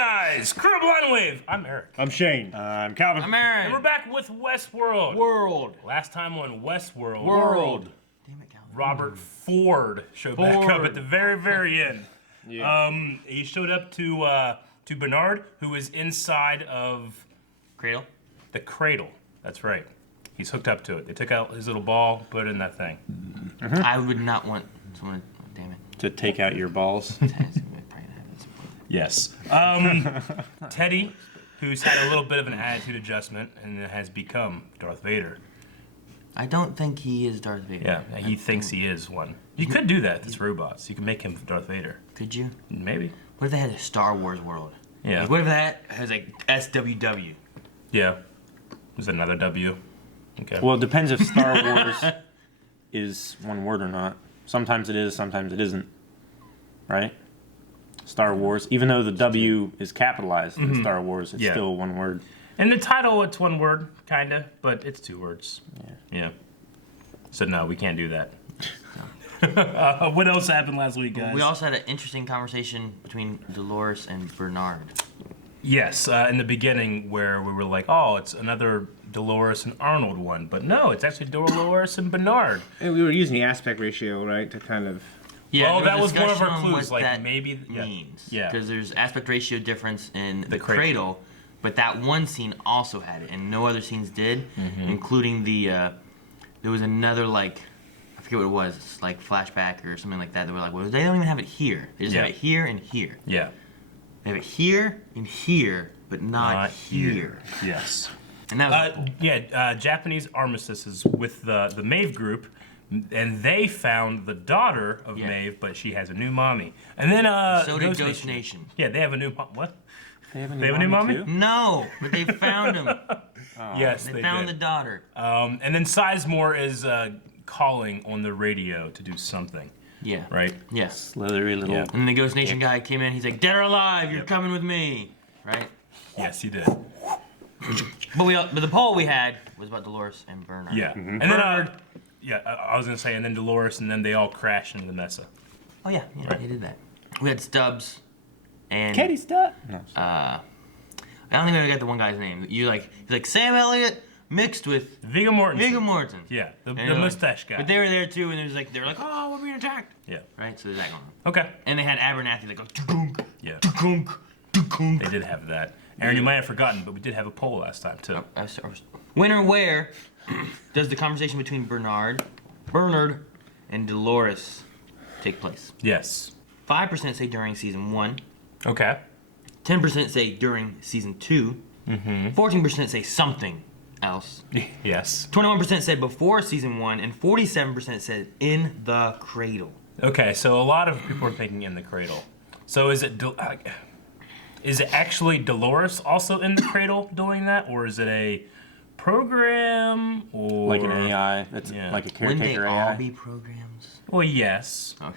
guys? Crew of Line Wave. I'm Eric. I'm Shane. I'm Calvin. I'm Aaron. And we're back with Westworld. World. Last time on Westworld. Damn it, Calvin. Robert Ford showed back up at the very end. Yeah. He showed up to Bernard, who was inside of Cradle. the cradle. That's right. He's hooked up to it. They took out his little ball, put it in that thing. Mm-hmm. I would not want someone. Oh, damn it. To take out your balls. Yes. Teddy, who's had a little bit of an attitude adjustment and has become Darth Vader. I don't think he is Darth Vader. Yeah, he thinks he is one. You could do that. It's robots. You can make him Darth Vader. Could you? Maybe. What if they had a Star Wars world? Yeah. Like, what if that has like SWW? Yeah. There's another W. Okay. Well, it depends if Star Wars is one word or not. Sometimes it is, sometimes it isn't. Right? Star Wars. Even though the W is capitalized in Star Wars, it's still one word. In the title, it's one word, kinda, but it's two words. Yeah. So no, we can't do that. What else happened last week, guys? We also had an interesting conversation between Dolores and Bernard. Yes, in the beginning where we were like, oh, it's another Dolores and Arnold one. But no, it's actually Dolores and Bernard. And we were using the aspect ratio, right, to kind of... Yeah, well, that was one of our discussion on clues, what like that maybe... means. Yeah. Because there's aspect ratio difference in the cradle. cradle, but that one scene also had it, and no other scenes did, including the, there was another, like, I forget what it was, it's like flashback or something like that. They were like, well, they don't even have it here. They just have it here and here. Yeah. They have it here and here, but not here. Yes. And that was cool. Japanese armistices with the Maeve group, and they found the daughter of Maeve, but she has a new mommy. And then So did Ghost Nation. Yeah, they have a new what? They have a new mommy? too? No, but they found him. Yes, They found did. the daughter. And then Sizemore is calling on the radio to do something. Yeah. Right? Yes. Slithery little... Yeah. And the Ghost Nation guy came in, he's like, dead or alive, you're coming with me. Right? Yes, he did. But the poll we had was about Dolores and Bernard. Yeah. And then I was gonna say, and then Dolores, and then they all crashed into the Mesa. Oh yeah, they did that. We had Stubbs and Katie, stop! No. I don't think I got the one guy's name. He's like Sam Elliott mixed with Viggo Mortensen. Viggo Mortensen. Yeah, the And mustache guy. But they were there too, and they were like, oh, we're being attacked. Yeah. Right. So there's that going on. Okay. And they had Abernathy like, "Tukunk, Yeah. tukunk, tukunk." They did have that. Aaron, you might have forgotten, but we did have a poll last time too. When or where does the conversation between Bernard, and Dolores take place? Yes. 5% say during season 1. Okay. 10% say during season 2. 14% say something else. Yes. 21% said before season 1, and 47% said in the cradle. Okay, so a lot of people are thinking in the cradle. So is it actually Dolores also in the cradle doing that, or is it a program or Like an AI. It's like a Wouldn't they caretaker all AI. be programs? Well, yes. Okay.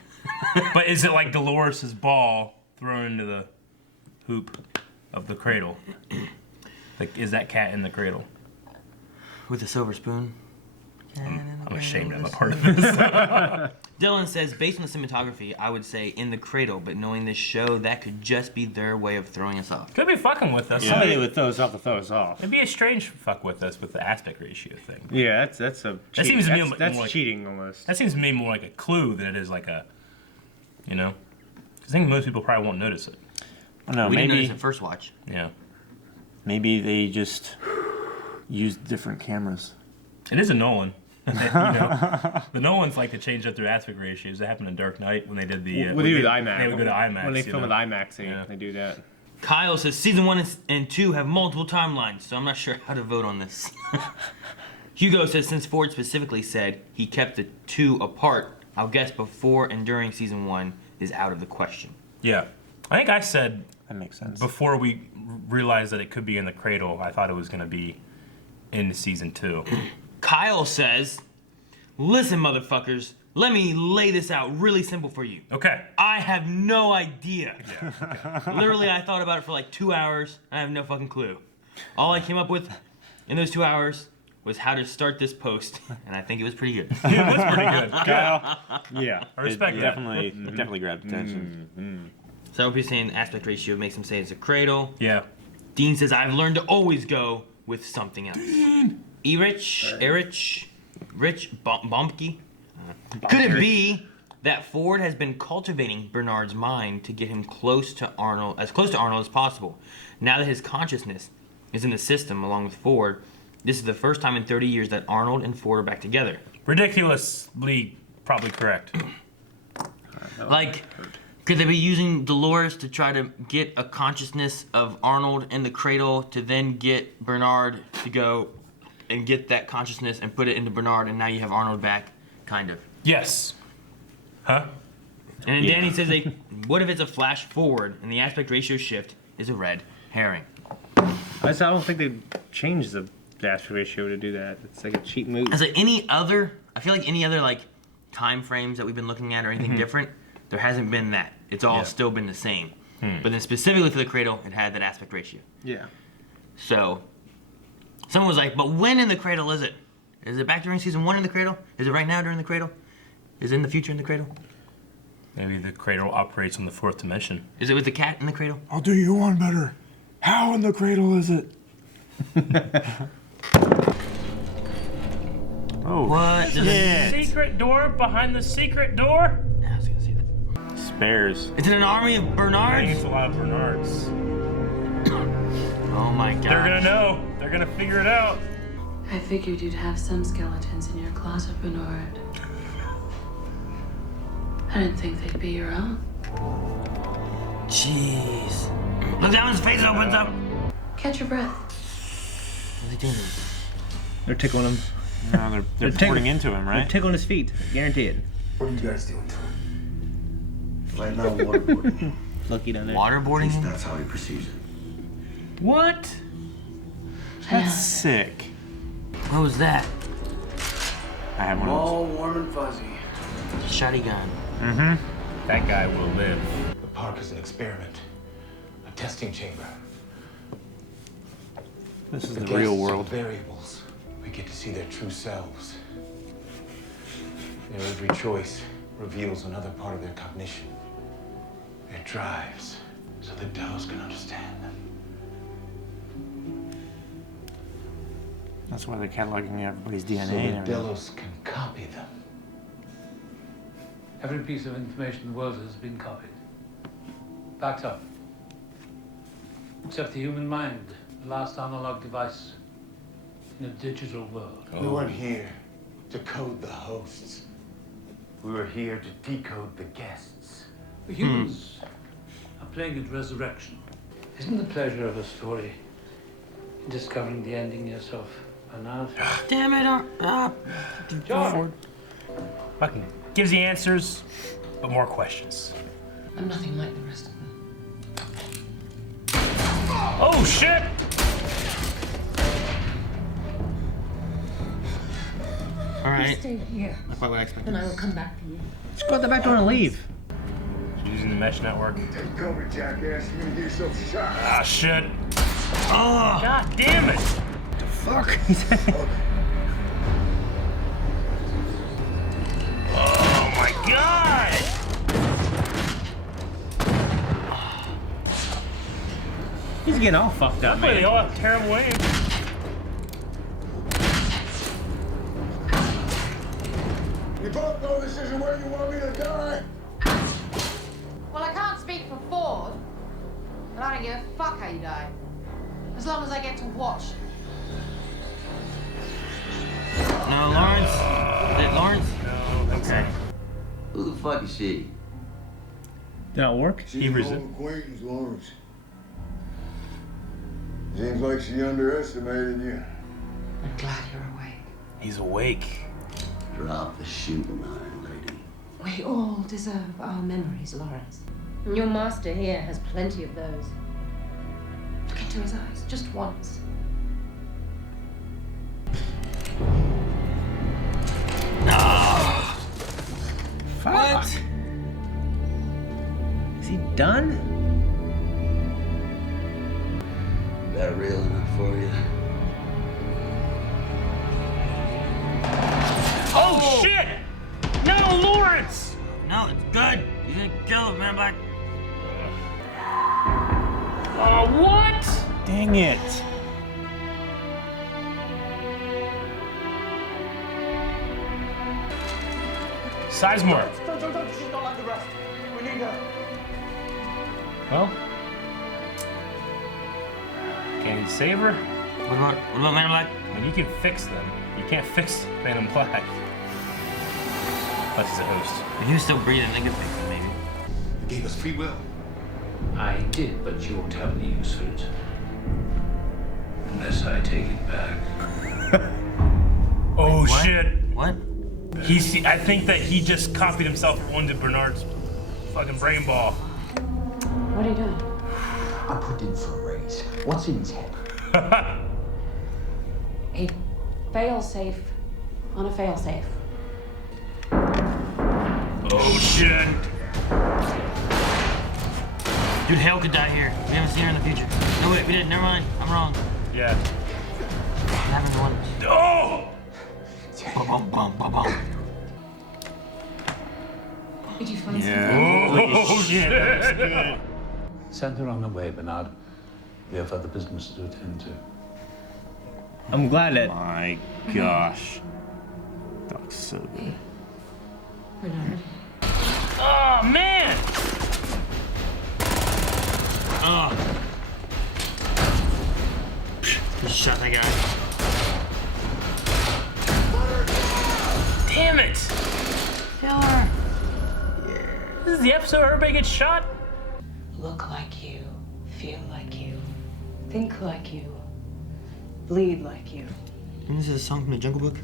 But is it like Dolores' ball thrown into the hoop of the cradle? Like, is that cat in the cradle? With a silver spoon? I'm ashamed I'm a part of this. Dylan says, based on the cinematography, I would say in the cradle, but knowing this show, that could just be their way of throwing us off. Could be fucking with us. Somebody would throw us off to throw us off. It'd be a strange fuck with us with the aspect ratio thing. Yeah, that's a cheating. seems to me That's more like- cheating almost. That seems to me more like a clue than it is like a, you know? 'Cause I think most people probably won't notice it. I don't know, We didn't maybe, notice it first watch. Yeah. maybe they just used different cameras. It is a Nolan. You know? The Nolans like to change up their aspect ratios. That happened in Dark Knight when they did the... When they do the IMAX. They would go to IMAX. When they you film know? with IMAX, Yeah. they do that. Kyle says season 1 and 2 have multiple timelines, so I'm not sure how to vote on this. Hugo says since Ford specifically said he kept the 2 apart, I'll guess before and during season 1 is out of the question. Yeah. I think I said That makes sense. before we realized that it could be in the cradle, I thought it was going to be in season 2. Kyle says, listen, motherfuckers, let me lay this out really simple for you. Okay. I have no idea. Yeah. Okay. Literally, I thought about it for like 2 hours. I have no fucking clue. All I came up with in those 2 hours was how to start this post, and I think it was pretty good. Yeah, it was pretty good. Kyle? Yeah. I respect it that. definitely grabbed attention. So I would be saying aspect ratio makes him say it's a cradle. Yeah. Dean says, I've learned to always go with something else. Erich, Bombke? Could it be that Ford has been cultivating Bernard's mind to get him close to Arnold as possible? Now that his consciousness is in the system along with Ford, this is the first time in 30 years that Arnold and Ford are back together. Ridiculously probably correct. Like, could they be using Dolores to try to get a consciousness of Arnold in the cradle to then get Bernard to go and get that consciousness and put it into Bernard, and now you have Arnold back, kind of? Yes. Huh? And then Danny says, what if it's a flash forward and the aspect ratio shift is a red herring? I don't think they changed the aspect ratio to do that. It's like a cheap move. Is there I feel like any other like time frames that we've been looking at or anything different, there hasn't been that. It's all still been the same. But then specifically for the cradle, it had that aspect ratio. Yeah. So, someone was like, but when in the cradle is it? Is it back during season 1 in the cradle? Is it right now during the cradle? Is it in the future in the cradle? Maybe the cradle operates on the 4th dimension. Is it with the cat in the cradle? I'll do you one better. How in the cradle is it? Oh, What? Secret door behind the secret door? I was gonna say that. spares. Is it an army of I think Bernards? it's a lot of Bernards. Oh my god. They're gonna know. They're gonna figure it out. I figured you'd have some skeletons in your closet, Bernard. I didn't think they'd be your own. Jeez. Look down, his face opens up. Catch your breath. What's he doing? They're tickling him. No, they're pouring into him, They're right? tickling his feet. Guaranteed. What are you guys doing to him? Right now, waterboarding. Lucky down there. Waterboarding him? That's how he perceives it. What? That's sick. What was that? I have one of All warm and fuzzy. Shotgun. That guy will live. The park is an experiment, a testing chamber. those. This is the guests real are world. variables. We get to see their true selves. Their every choice reveals another part of their cognition, their drives, so the dolls can understand them. That's why they're cataloging everybody's DNA So and the everything. Delos can copy them. Every piece of information in the world has been copied. Backed up. Except the human mind, the last analog device in a digital world. We weren't here to code the hosts. We were here to decode the guests. The humans are playing at resurrection. Isn't the pleasure of a story in discovering the ending yourself, Bernard? Damn it! John! Fucking gives you answers, but more questions. I'm nothing like the rest of them. Oh shit! All right. Stay here, Not quite what I expected. and I will come back for you. Just go out the back door and leave. She's using the mesh network. Take cover, jackass. You're gonna get yourself shot. Ah shit! Oh! God damn it! The fuck? Oh my god! He's getting all fucked up, Wait, they man. all have terrible aim. You both know this isn't where you want me to die. Well, I can't speak for Ford, but I don't give a fuck how you die. As long as I get to watch. No, Lawrence. Is it Lawrence? No, Okay. Who the fuck is she? Did that work? She's Hebrews an it. old acquaintance, Lawrence. Seems like she underestimated you. I'm glad you're awake. He's awake. Drop the shooting iron, lady. We all deserve our memories, Lawrence. And your master here has plenty of those. Look into his eyes, just once. Fuck. Is he done? Is that real enough for you? Oh shit! No, Lawrence! No, it's good. You didn't kill him, man. But Oh, what? Dang it. Sizemore. She's not like the rest. We need her. Well, can you save her? What about Man in Black? I mean, you can fix them. You can't fix Man in Black. Unless he's a host. If you still breathing, they could fix it, maybe. You gave us free will. I did, but you won't have any use for it. Unless I take it back. Oh, What? shit. What? I think that he just copied himself onto Bernard's fucking brain ball. What are you doing? I put in for a raise. What's in his head? A fail-safe on a fail-safe. Oh, shit. Dude, Hale could die here. We haven't seen her in the future. No, wait, we did. Never mind. I'm wrong. Yeah. What happened to one? Oh! Bum, bum, bum, bum. Did you find Oh, shit. Send her on her way, Bernard. We have other business to attend to. I'm glad that My gosh. That looks so good. Bernard? Oh, man! Oh. Just shot that guy. Damn it! Kill her. This is the episode where everybody gets shot? Look like you, feel like you, think like you, bleed like you. Isn't this a song from the Jungle Book?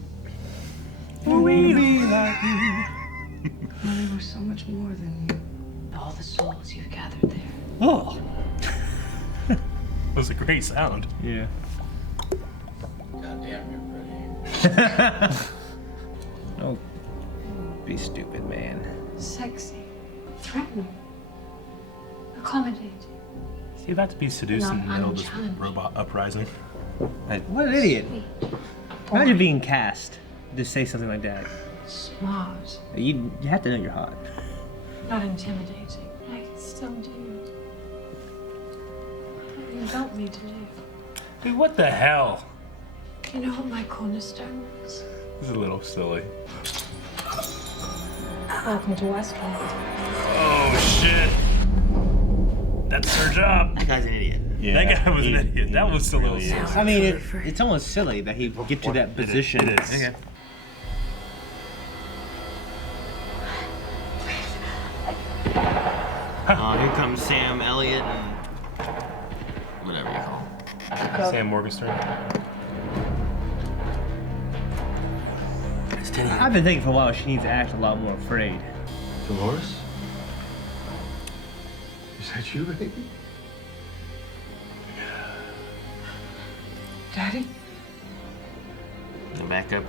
We like you. They were so much more than you. All the souls you've gathered there. oh That was a great sound. yeah. Goddamn, you're pretty. Don't be stupid, man. Sexy, threatening, accommodating. Is he about to be seduced in the Not middle of this unchallenged. robot uprising? What an idiot. Imagine being cast to say something like that. Smart, You have to know you're hot. not intimidating. I can still do what you want me to do. Dude, what the hell? You know what my cornerstone was? This is a little silly. Welcome to Westworld. Oh, shit. That's her job. That guy's an idiot. Yeah, That guy was an he- idiot. That was a little really silly. is. I mean, it's almost silly that he get to that position. It is. Okay. Here comes Sam Elliott and whatever you call him. Sam Morgenstern. It's Teddy. I've been thinking for a while she needs to act a lot more afraid. Dolores? Is that you, baby? Daddy? And back up.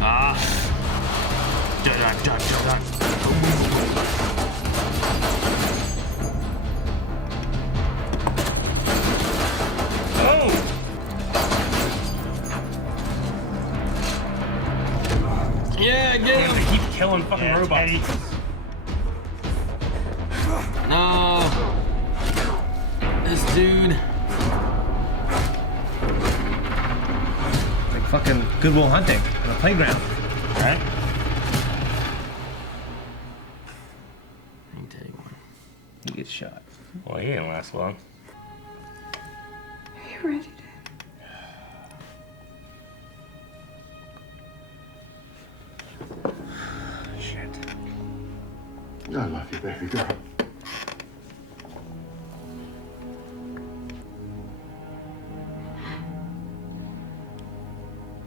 Ah. Da-da, da-da, Oh! Yeah, get him! They keep killing fucking robots. No. This dude. Like fucking Goodwill Hunting on a playground. Right? I can tell you one. He gets shot. Well, he didn't last long. Are you ready, Dad? Shit. I love you, baby girl.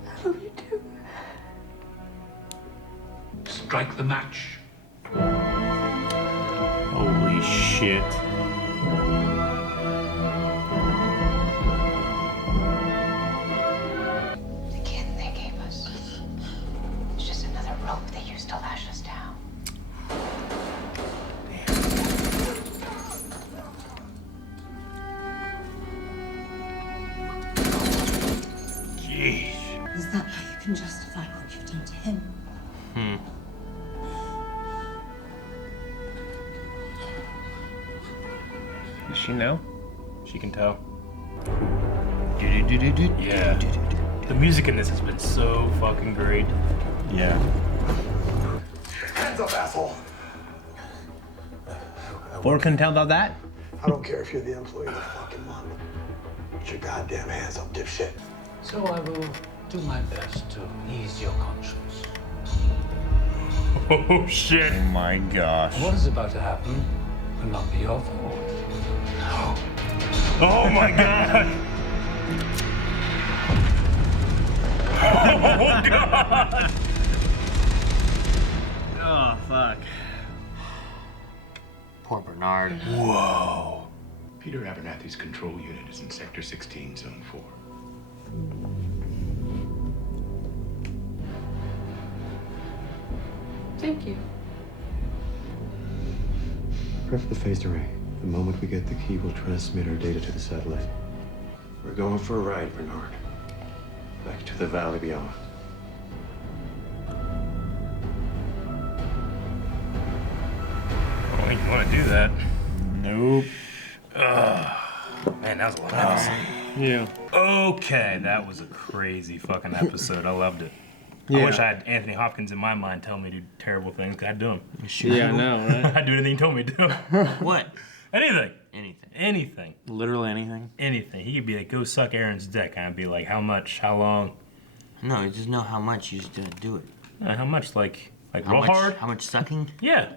I love you too. Strike the match. Holy shit. The kid they gave us. It's just another rope they used to lash us down. Jeez. Is that how you can justify what you've done to him? Does she know? She can tell. Yeah. The music in this has been so fucking great. Yeah. Hands up, asshole. Ford couldn't tell about that? I don't care if you're the employee of the fucking month. Put your goddamn hands up, dipshit. So I will do my best to ease your conscience. Oh shit. Oh my gosh. What is about to happen will not be your fault. Oh my god. Oh god. Oh, fuck. Poor Bernard. Whoa. Peter Abernathy's control unit is in Sector 16, Zone 4. Thank you. Prep the phased array. The moment we get the key, we'll transmit our data to the satellite. We're going for a ride, Bernard. Back to the valley beyond. I don't think you want to do that. Nope. Man, that was a long episode. Yeah. Okay, that was a crazy fucking episode. I loved it. I Yeah. wish I had Anthony Hopkins in my mind telling me to do terrible things. 'Cause I'd do them. Yeah, I know, right? I'd do anything he told me to do. What? Anything. Anything. Anything. Literally anything. Anything. He could be like, go suck Aaron's dick. And I'd be like, how much? How long? No, you just know how much you just didn't do it. How much? Like How real much, hard? How much sucking? Yeah.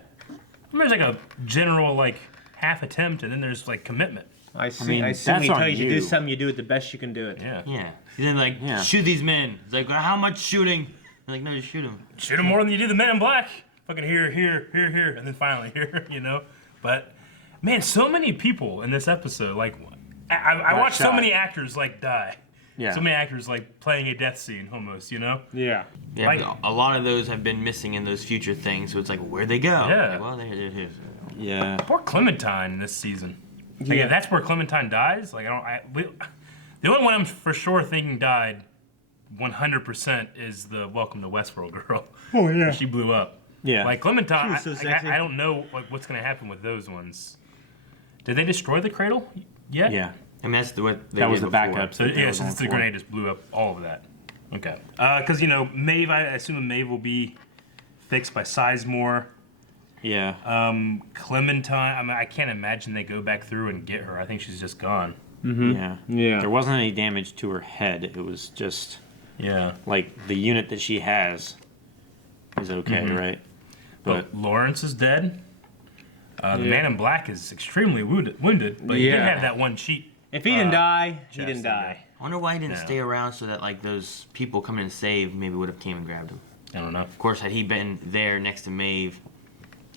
There's like a general like half attempt, and then there's like commitment. I see. mean, I see. that's When you on tell you to do you. something, you do it the best you can do it. Yeah. Yeah. You didn't like Yeah. shoot these men. It's like, how much shooting? They're like, no, just shoot them. Shoot him more than you do the Men in Black. Fucking here, and then finally here, you know? But, man, so many people in this episode, like, I watched so shot. many actors, like, die. Yeah. So many actors, like, playing a death scene, almost, you know? Yeah. Yeah, Like- but a lot of those have been missing in those future things, so it's like, where'd they go? Yeah. Like, well, there it is. Yeah. Poor Clementine this season. Like, Yeah. if that's where Clementine dies, like, the only one I'm for sure thinking died 100% is the Welcome to Westworld girl. Oh, yeah. She blew up. Yeah. Like Clementine, She was so sexy. I don't know like what's gonna happen with those ones. Did they destroy the cradle yet? Yeah. I mean, that's what they That was did the before. backup. So yeah, since the grenade just blew up all of that. Okay. Because you know Maeve, I assume Maeve will be fixed by Sizemore. Yeah. Clementine, I mean, I can't imagine they go back through and get her. I think she's just gone. Yeah. Yeah. There wasn't any damage to her head. It was just Yeah. like the unit that she has is okay, right? But Lawrence is dead. The Yeah. Man in Black is extremely wounded, but he did Yeah. have that one cheat. If he didn't die, he chest didn't thing, die. I wonder why he didn't Yeah. stay around so that like those people coming and save maybe would have came and grabbed him. I don't know. Of course, had he been there next to Maeve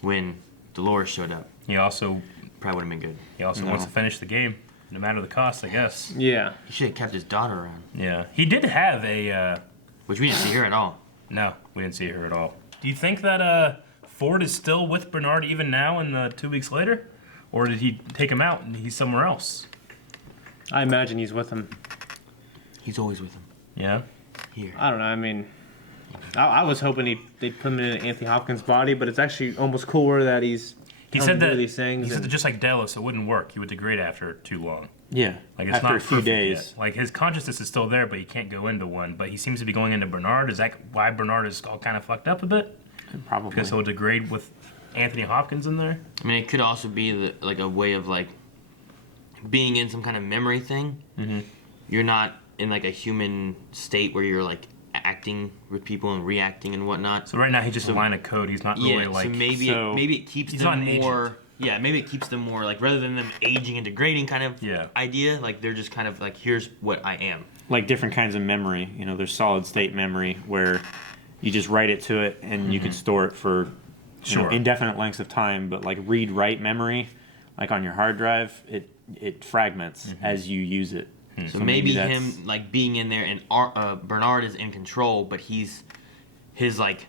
when Dolores showed up, He also probably would have been good. wants to finish the game, no matter the cost, I guess. Yeah. He should have kept his daughter around, Yeah, he did have a. which we didn't see her at all. No, we didn't see her at all. Do you think that Ford is still with Bernard even now in the 2 weeks later, or did he take him out and he's somewhere else? I imagine he's with him. He's always with him. Yeah. Here. I don't know. I mean, I was hoping they'd put him in Anthony Hopkins' body, but it's actually almost cooler that he's. He telling said him to that do these things. he said and- that just like Delos, it wouldn't work. He would degrade after too long. Yeah. Like it's After not a few perfect days. yet. Like his consciousness is still there, but he can't go into one. But he seems to be going into Bernard. Is that why Bernard is all kind of fucked up a bit? Probably. Because he'll degrade with Anthony Hopkins in there. I mean, it could also be like a way of like being in some kind of memory thing. Mm-hmm. You're not in like a human state where you're like acting with people and reacting and whatnot. So right now he's just a line of code. He's not really Yeah, like. so maybe it keeps he's not them an more. agent. Yeah, maybe it keeps them more like rather than them aging and degrading kind of Yeah. idea. Like they're just kind of like here's what I am. Like different kinds of memory. You know, there's solid state memory where you just write it to it and you can store it for you know, Sure. indefinite lengths of time. But like read-write memory, like on your hard drive, it fragments as you use it. So maybe that's- him like being in there and Bernard is in control, but his like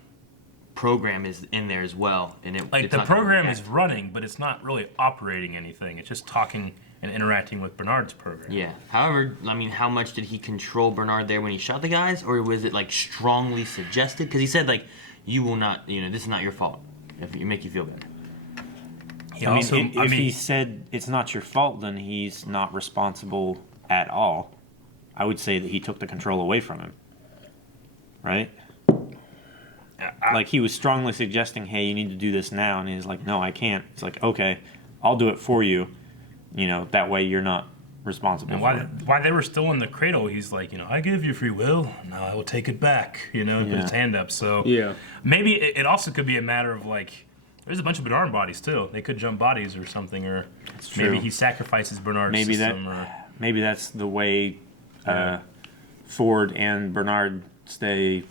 program is in there as well, and Like it's the not gonna program react. is running, but it's not really operating anything. It's just talking and interacting with Bernard's program. Yeah. However, I mean, how much did he control Bernard there when he shot the guys, or was it like strongly suggested? Because he said like, "You will not, you know, this is not your fault. If you make you feel better." If he said it's not your fault, then he's not responsible at all. I would say that he took the control away from him. Right? Like, he was strongly suggesting, hey, you need to do this now. And he's like, no, I can't. It's like, okay, I'll do it for you. That way you're not responsible and for it. While they were still in the cradle, he's like, I give you free will. Now I will take it back. Put his hand up. So maybe it also could be a matter of, like, there's a bunch of Bernard bodies, too. They could jump bodies or something. Or maybe he sacrifices Bernard's system. Maybe that's the way Ford and Bernard stay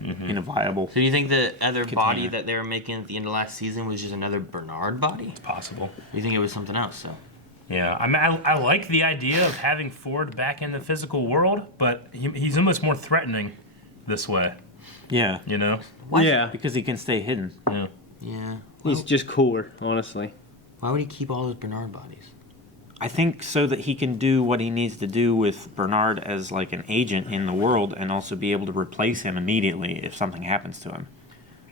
in a viable. So do you think the other body that they were making at the end of last season was just another Bernard body? It's possible. You think it was something else? So. Yeah, I like the idea of having Ford back in the physical world, but he's almost more threatening this way. Yeah. What? Yeah. Because he can stay hidden. Yeah. Yeah. He's just cooler, honestly. Why would he keep all those Bernard bodies? I think so that he can do what he needs to do with Bernard as like an agent in the world, and also be able to replace him immediately if something happens to him.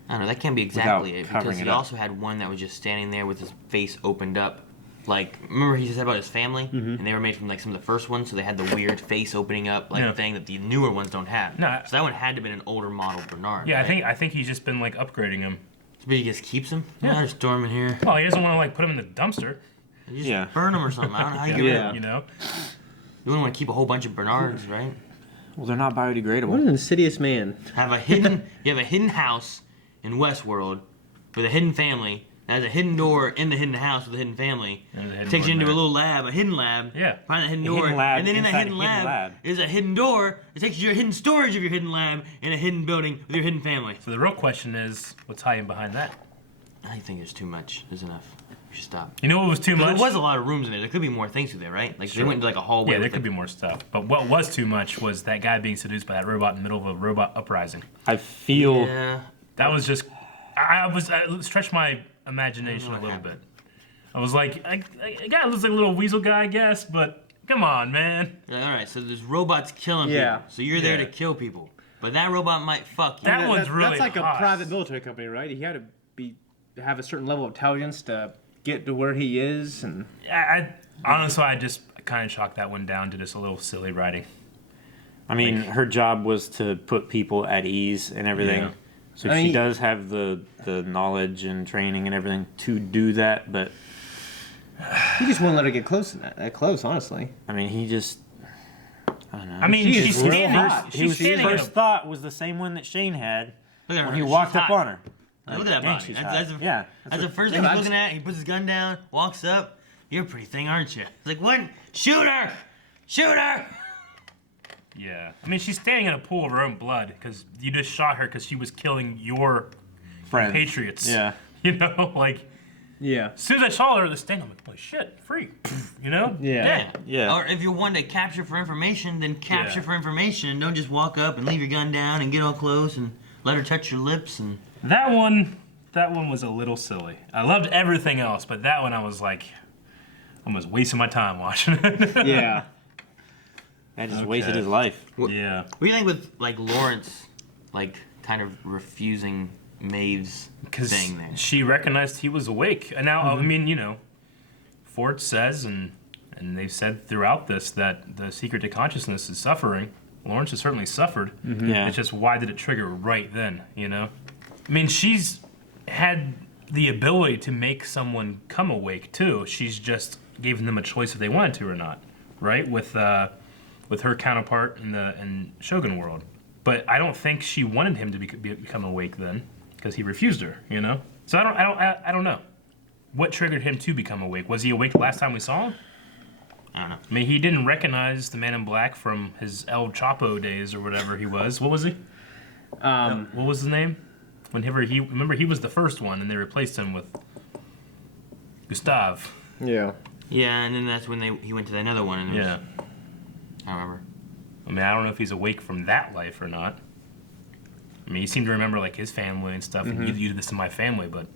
I don't know, that can't be exactly it, covering because he it up. also had one that was just standing there with his face opened up. Like, remember he said about his family? And they were made from like some of the first ones, so they had the weird face opening up thing that the newer ones don't have. No. So that one had to have been an older model Bernard. Yeah, right? I think he's just been like upgrading him. But he just keeps him? Yeah. There's Storm in here. Well, he doesn't want to like put him in the dumpster. You just burn him or something. I don't know how you get rid of him. You wouldn't want to keep a whole bunch of Bernards, right? Well, they're not biodegradable. What an insidious man. You have a hidden house in Westworld with a hidden family. That has a hidden door in the hidden house with a hidden family. Takes you into a little lab, a hidden lab. Yeah. Find that hidden door. And then in that hidden lab is a hidden door. It takes you to your hidden storage of your hidden lab in a hidden building with your hidden family. So the real question is, what's hiding behind that? I think there's too much. There's enough. We should stop. You know what was too much? There was a lot of rooms in there. There could be more things through there, right? Like they went into like a hallway. Yeah, there could be more stuff. But what was too much was that guy being seduced by that robot in the middle of a robot uprising. I feel that was just. I stretched my imagination a little bit. I was like, a guy looks like a little weasel guy, I guess, but come on, man. Yeah, all right, so there's robots killing people. So you're there to kill people, but that robot might fuck you. That one's really That's like hot. a private military company, right? He had to have a certain level of intelligence to get to where he is, and honestly, I just kind of chalked that one down to just a little silly writing. I mean, her job was to put people at ease and everything. Yeah. So she does have the knowledge and training and everything to do that, but he just wouldn't let her get that close, honestly. I mean, he just. I don't know. I mean, she's standing. His first thought was the same one that Shane had when he walked up on her. Look at that body. That's the first thing he's looking at. He puts his gun down, walks up. You're a pretty thing, aren't you? It's like, what? Shoot her! Shoot her! Yeah. I mean, she's standing in a pool of her own blood because you just shot her because she was killing your compatriots. Yeah. Yeah. As soon as I saw her at the stand, I'm like, holy shit, free. Yeah. Or if you're one to capture for information, then capture for information. Don't just walk up and leave your gun down and get all close and let her touch your lips and. That one was a little silly. I loved everything else, but that one I was like, almost wasting my time watching it. Yeah. That just wasted his life. Yeah. What do you think with like Lawrence, like kind of refusing Maeve's thing there? She recognized he was awake. And now, I mean, Ford says, and they've said throughout this, that the secret to consciousness is suffering. Lawrence has certainly suffered. Yeah. It's just, why did it trigger right then, I mean, she's had the ability to make someone come awake, too. She's just given them a choice if they wanted to or not, right? With her counterpart in Shogun world. But I don't think she wanted him to become awake then, because he refused her, So I don't know. What triggered him to become awake? Was he awake the last time we saw him? I don't know. I mean, he didn't recognize the Man in Black from his El Chapo days or whatever he was. What was he? What was his name? Whenever remember he was the first one, and they replaced him with Gustav. Yeah. Yeah, and then that's when he went to another one. And I don't remember. I mean, I don't know if he's awake from that life or not. I mean, he seemed to remember like his family and stuff, and you did this to my family, but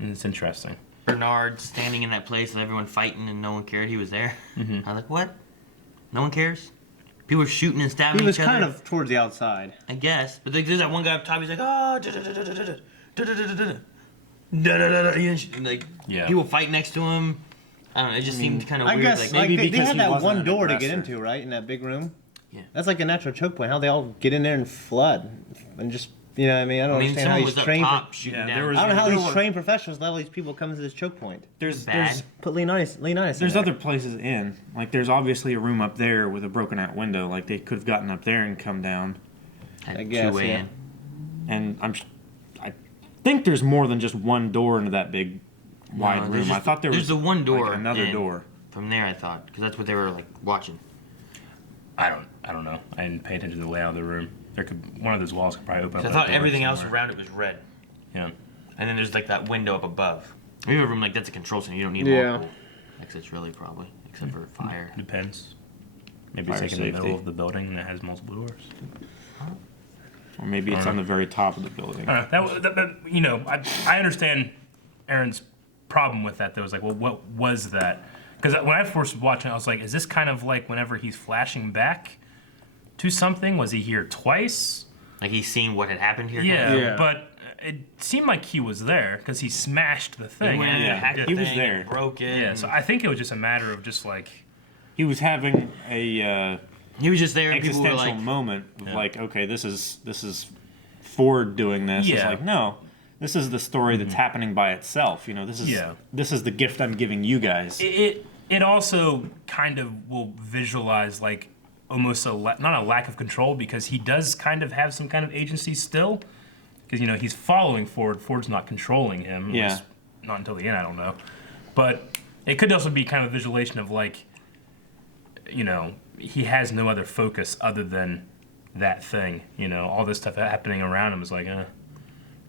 it's interesting. Bernard standing in that place with everyone fighting and no one cared he was there. I was like, what? No one cares? People were shooting and stabbing each other. He was kind of towards the outside. I guess. But there's that one guy up top, he's like, oh, like Yeah. people fight next to him. I don't know. It just seemed kind of I weird. guess like, maybe they because had he that wasn't one an door to get aggressor. into, right, in that big room. Yeah. That's like a natural choke point. How they all get in there and flood and just, you know what I mean? I don't understand how someone he's was up trained. top shooting Yeah, down. there was- I don't know how there these were- trained professionals let all these people come to this choke point. There's Bad. Put Leonidas in there's there. other places in. Like there's obviously a room up there with a broken out window. Like they could have gotten up there and come down. Had I guess, two-way yeah. in. And I think there's more than just one door into that big wide there's room. I just- thought there was there's the one door like another in. door. From there, I thought, because that's what they were like watching. I don't know. I didn't pay attention to the layout of the room. There could one of those walls could probably open up. I a thought door everything else somewhere. around it was red, Yeah. and then there's like that window up above. We have a room like that's a control center. You don't need Yeah. multiple exits really, probably, except for fire. Depends. Maybe Fire it's like in the safety. middle of the building that has multiple doors. Or maybe it's on the very top of the building. I don't know. You know, I understand Aaron's problem with that. Though, was like, well, what was that? Because when I first was watching, I was like, is this kind of like whenever he's flashing back to something? Was he here twice? Like he's seen what had happened here. Yeah, kind of? Yeah. but it seemed like he was there because he smashed the He thing. went in and there, it hacked the did- He was thing, there. and broke it. Yeah, and so I think it was just a matter of just like, He was having a he was just there, and people were existential like, moment of Yeah. like, okay, this is Ford doing this. It's Yeah. like, no, this is the story that's happening by itself. You know, this is Yeah. this is the gift I'm giving you guys. it also kind of will visualize like almost not a lack of control because he does kind of have some kind of agency still because you know he's following Ford. Ford's not controlling him. at Yeah. least not until the end. I don't know, but it could also be kind of a visualization of like, you know, he has no other focus other than that thing. You know, all this stuff happening around him is like,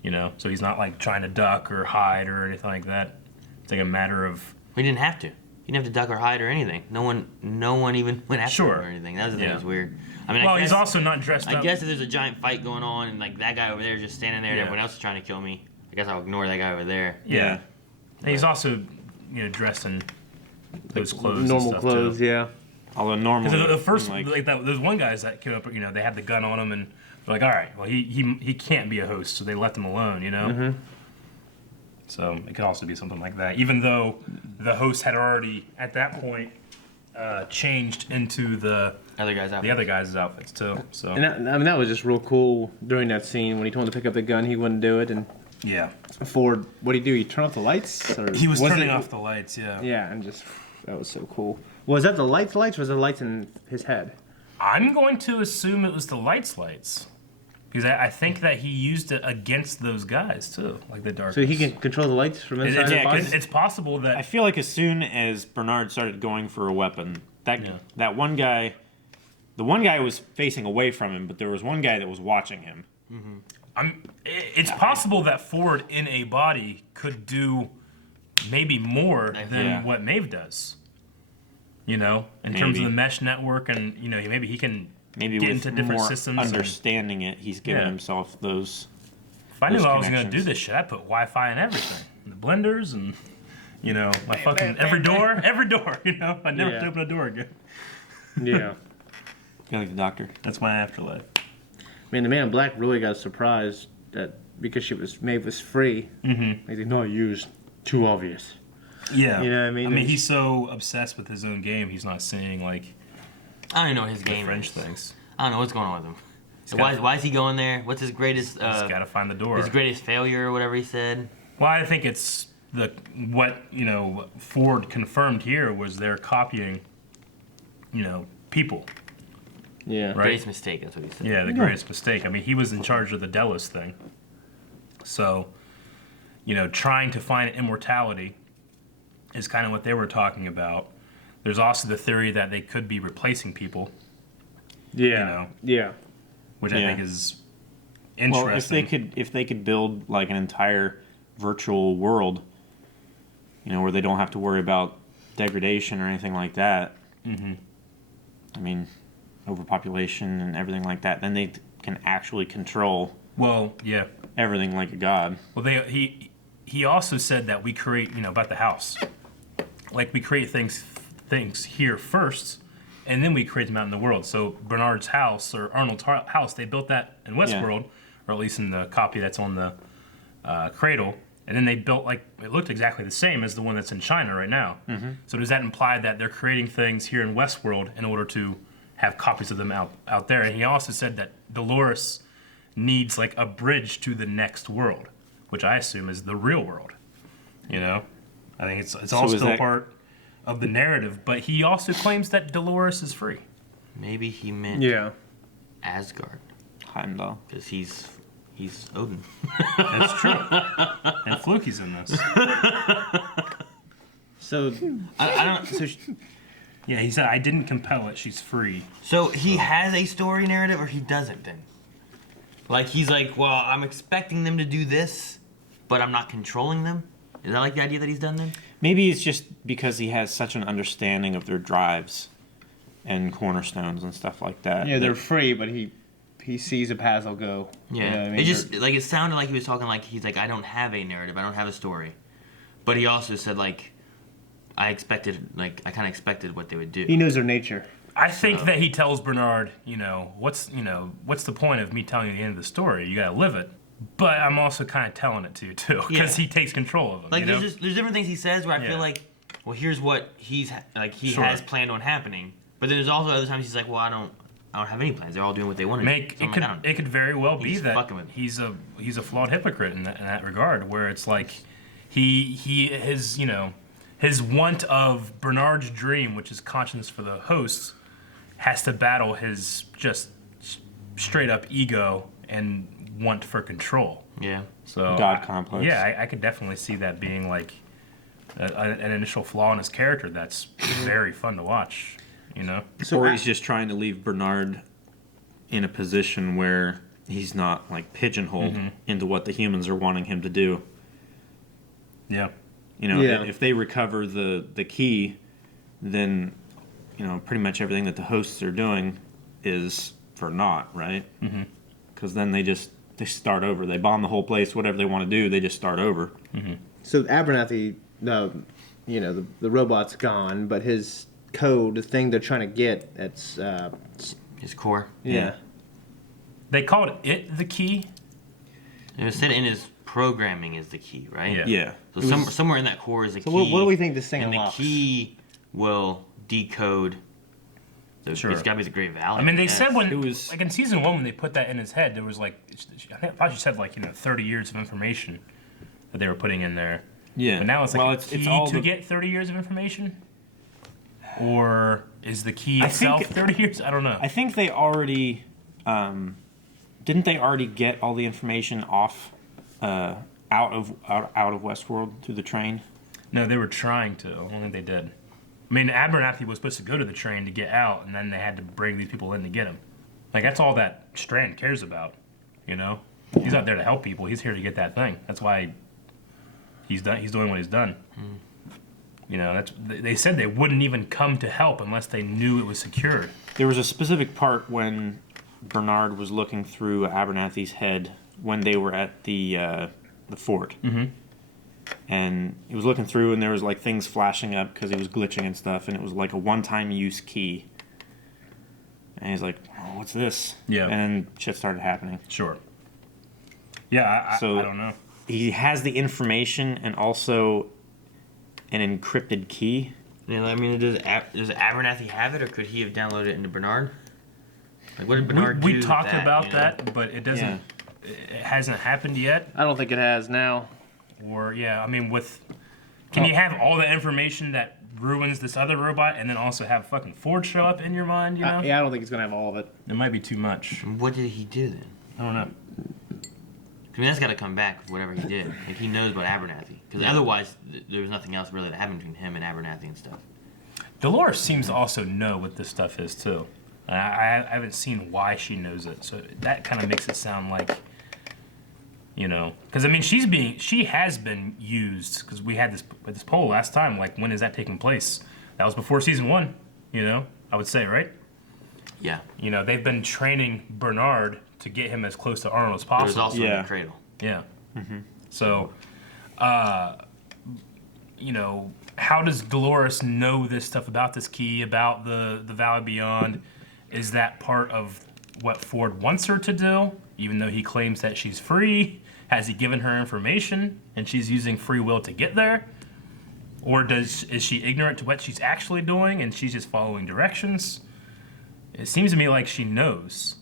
you know, so he's not like trying to duck or hide or anything like that. It's like a matter of we didn't have to. He didn't have to duck or hide or anything. No one even went after Sure. him or anything. That was the thing Yeah. that was weird. I mean, well, I guess, he's also not dressed I up. guess if there's a giant fight going on and like that guy over there is just standing there and Yeah. everyone else is trying to kill me, I guess I'll ignore that guy over there. Yeah. And he's also, you know, dressed in those clothes. and Normal stuff, clothes, too. yeah. Although normally, Because the first, like, like that, there's one guys that came up, you know, they had the gun on him, and they're like, all right, well, he can't be a host, so they left him alone, you know. Mm-hmm. So it could also be something like that, even though the host had already at that point changed into the Other guys out. other guys' outfits too. So And that, I mean, that was just real cool during that scene when he told him to pick up the gun. He wouldn't do it, and yeah, Ford, what did he do? He turned off the lights, or he was turning it- off the lights. Yeah. Yeah, and just that was so cool. Was that the lights? Or was it the lights in his head? I'm going to assume it was the lights. Because I think that he used it against those guys too, like the dark. So he can control the lights from inside his yeah, body. It's possible that I feel like as soon as Bernard started going for a weapon, that Yeah. that one guy, the one guy was facing away from him, but there was one guy that was watching him. it's possible that Ford in a body could do maybe more than Yeah. what Maeve does. You know, in terms of Maybe. the mesh network, and you know, maybe he can Maybe get with into different more systems. and- understanding it, he's given Yeah. himself those. If I knew those I was going to do connections. this shit, I'd put Wi-Fi in everything, the blenders, and you know, my fucking every door. You know, I never have to Yeah. open a door again. Yeah. Feel like the doctor. That's my afterlife. Man, the Man in Black really got surprised that because Maeve was free. Mm-hmm. Like, no, you was too obvious. Yeah, You know what I mean? I mean, he's so obsessed with his own game, he's not seeing like I don't even know what his the game French is. things. I don't know what's going on with him. gotta- Why is he going there? What's his greatest He's got to find the door. his greatest failure or whatever he said? Well, I think it's what you know Ford confirmed here was they're copying, you know, people. Yeah. Right. Greatest mistake. That's what he said. Yeah, the greatest mistake. I mean, he was in charge of the Delos thing. So, you know, trying to find immortality is kind of what they were talking about. There's also the theory that they could be replacing people, Yeah. you know, Yeah. which I Yeah. think is interesting. Well, if they could build like an entire virtual world, you know, where they don't have to worry about degradation or anything like that. Mm-hmm. I mean, overpopulation and everything like that. Then they can actually control Well, yeah. everything like a god. Well, he also said that we create, you know, about the house. Like we create things here first, and then we create them out in the world. So Bernard's house or Arnold's house, they built that in Westworld, or at least in the copy that's on the cradle. And then they built, like, it looked exactly the same as the one that's in China right now. So does that imply that they're creating things here in Westworld in order to have copies of them out there? And he also said that Dolores needs, like, a bridge to the next world, which I assume is the real world. You know? I think it's all still part of the narrative, but he also claims that Dolores is free. Maybe he meant Asgard. Heimdall. Because he's Odin. That's true. And Floki's in this. So I don't. So yeah, he said I didn't compel it. She's free. So he has a story narrative, or he doesn't then? Like he's like, well, I'm expecting them to do this, but I'm not controlling them. Is that like the idea that he's done then? Maybe it's just because he has such an understanding of their drives and cornerstones and stuff like that. yeah, they're free, but he sees a path will go. Yeah, You know what I mean? it just like it sounded like he was talking like he's like, I don't have a narrative, I don't have a story, but he also said like, I kind of expected what they would do. He knows their nature. I think that he tells Bernard, what's the point of me telling you the end of the story? You gotta live it. But I'm also kind of telling it to you too, because he takes control of them. Like there's different things he says where I feel like, well, here's what he has planned on happening. But then there's also other times he's like, well, I don't have any plans. They're all doing what they want to do. So it could very well be that with he's a flawed hypocrite in that regard, where it's like his want of Bernard's dream, which is conscience for the hosts, has to battle his just straight up ego and want for control. Yeah. So God complex. Yeah, I could definitely see that being like an initial flaw in his character that's very fun to watch. So or he's just trying to leave Bernard in a position where he's not like pigeonholed into what the humans are wanting him to do. Yeah. If they recover the key, then pretty much everything that the hosts are doing is for naught, right? Because then they start over. They bomb the whole place. Whatever they want to do, they just start over. So Abernathy, the robot's gone, but his code, the thing they're trying to get, it's his core. Yeah. They called it the key. It was said in his programming is the key, right? Yeah. So somewhere in that core is a key. So what do we think this thing and unlocks? the key will decode. Sure. It's got to be the Great Valley. I mean, they said when it was like in season 1 when they put that in his head, there was like I thought she said 30 years of information that they were putting in there. Yeah. But now it's like it's key all to get 30 years of information, or is the key itself 30 years? I don't know. I think they already didn't they already get all the information off out of Westworld through the train? No, they were trying to. I don't think they did. I mean, Abernathy was supposed to go to the train to get out, and then they had to bring these people in to get him. Like, that's all that Strand cares about, He's not there to help people. He's here to get that thing. That's why he's doing what he's done. They said they wouldn't even come to help unless they knew it was secured. There was a specific part when Bernard was looking through Abernathy's head when they were at the fort. And he was looking through, and there was like things flashing up because he was glitching and stuff, and it was like a one-time use key. And he's like, "Oh, what's this?" Yeah. And shit started happening. Sure. Yeah, I don't know. He has the information and also an encrypted key. Yeah, I mean, does Abernathy have it, or could he have downloaded it into Bernard? Like, what did Bernard do? We talked that, about that, but it doesn't. Yeah. It hasn't happened yet. I don't think it has now. Or can you have all the information that ruins this other robot and then also have fucking Ford show up in your mind? I don't think he's gonna have all of it. It might be too much. What did he do then? I don't know. I mean, that's got to come back with whatever he did. Like, he knows about Abernathy. Because otherwise, there was nothing else really that happened between him and Abernathy and stuff. Dolores seems to also know what this stuff is, too. I haven't seen why she knows it, so that kind of makes it sound like, because I mean, she has been used, because we had this poll last time, like, when is that taking place? That was before season 1, I would say, right? Yeah. They've been training Bernard to get him as close to Arnold as possible. There's also the cradle. Yeah. So, how does Dolores know this stuff about this key, about the Valley Beyond? Is that part of what Ford wants her to do, even though he claims that she's free? Has he given her information and she's using free will to get there? Or is she ignorant to what she's actually doing and she's just following directions? It seems to me like she knows.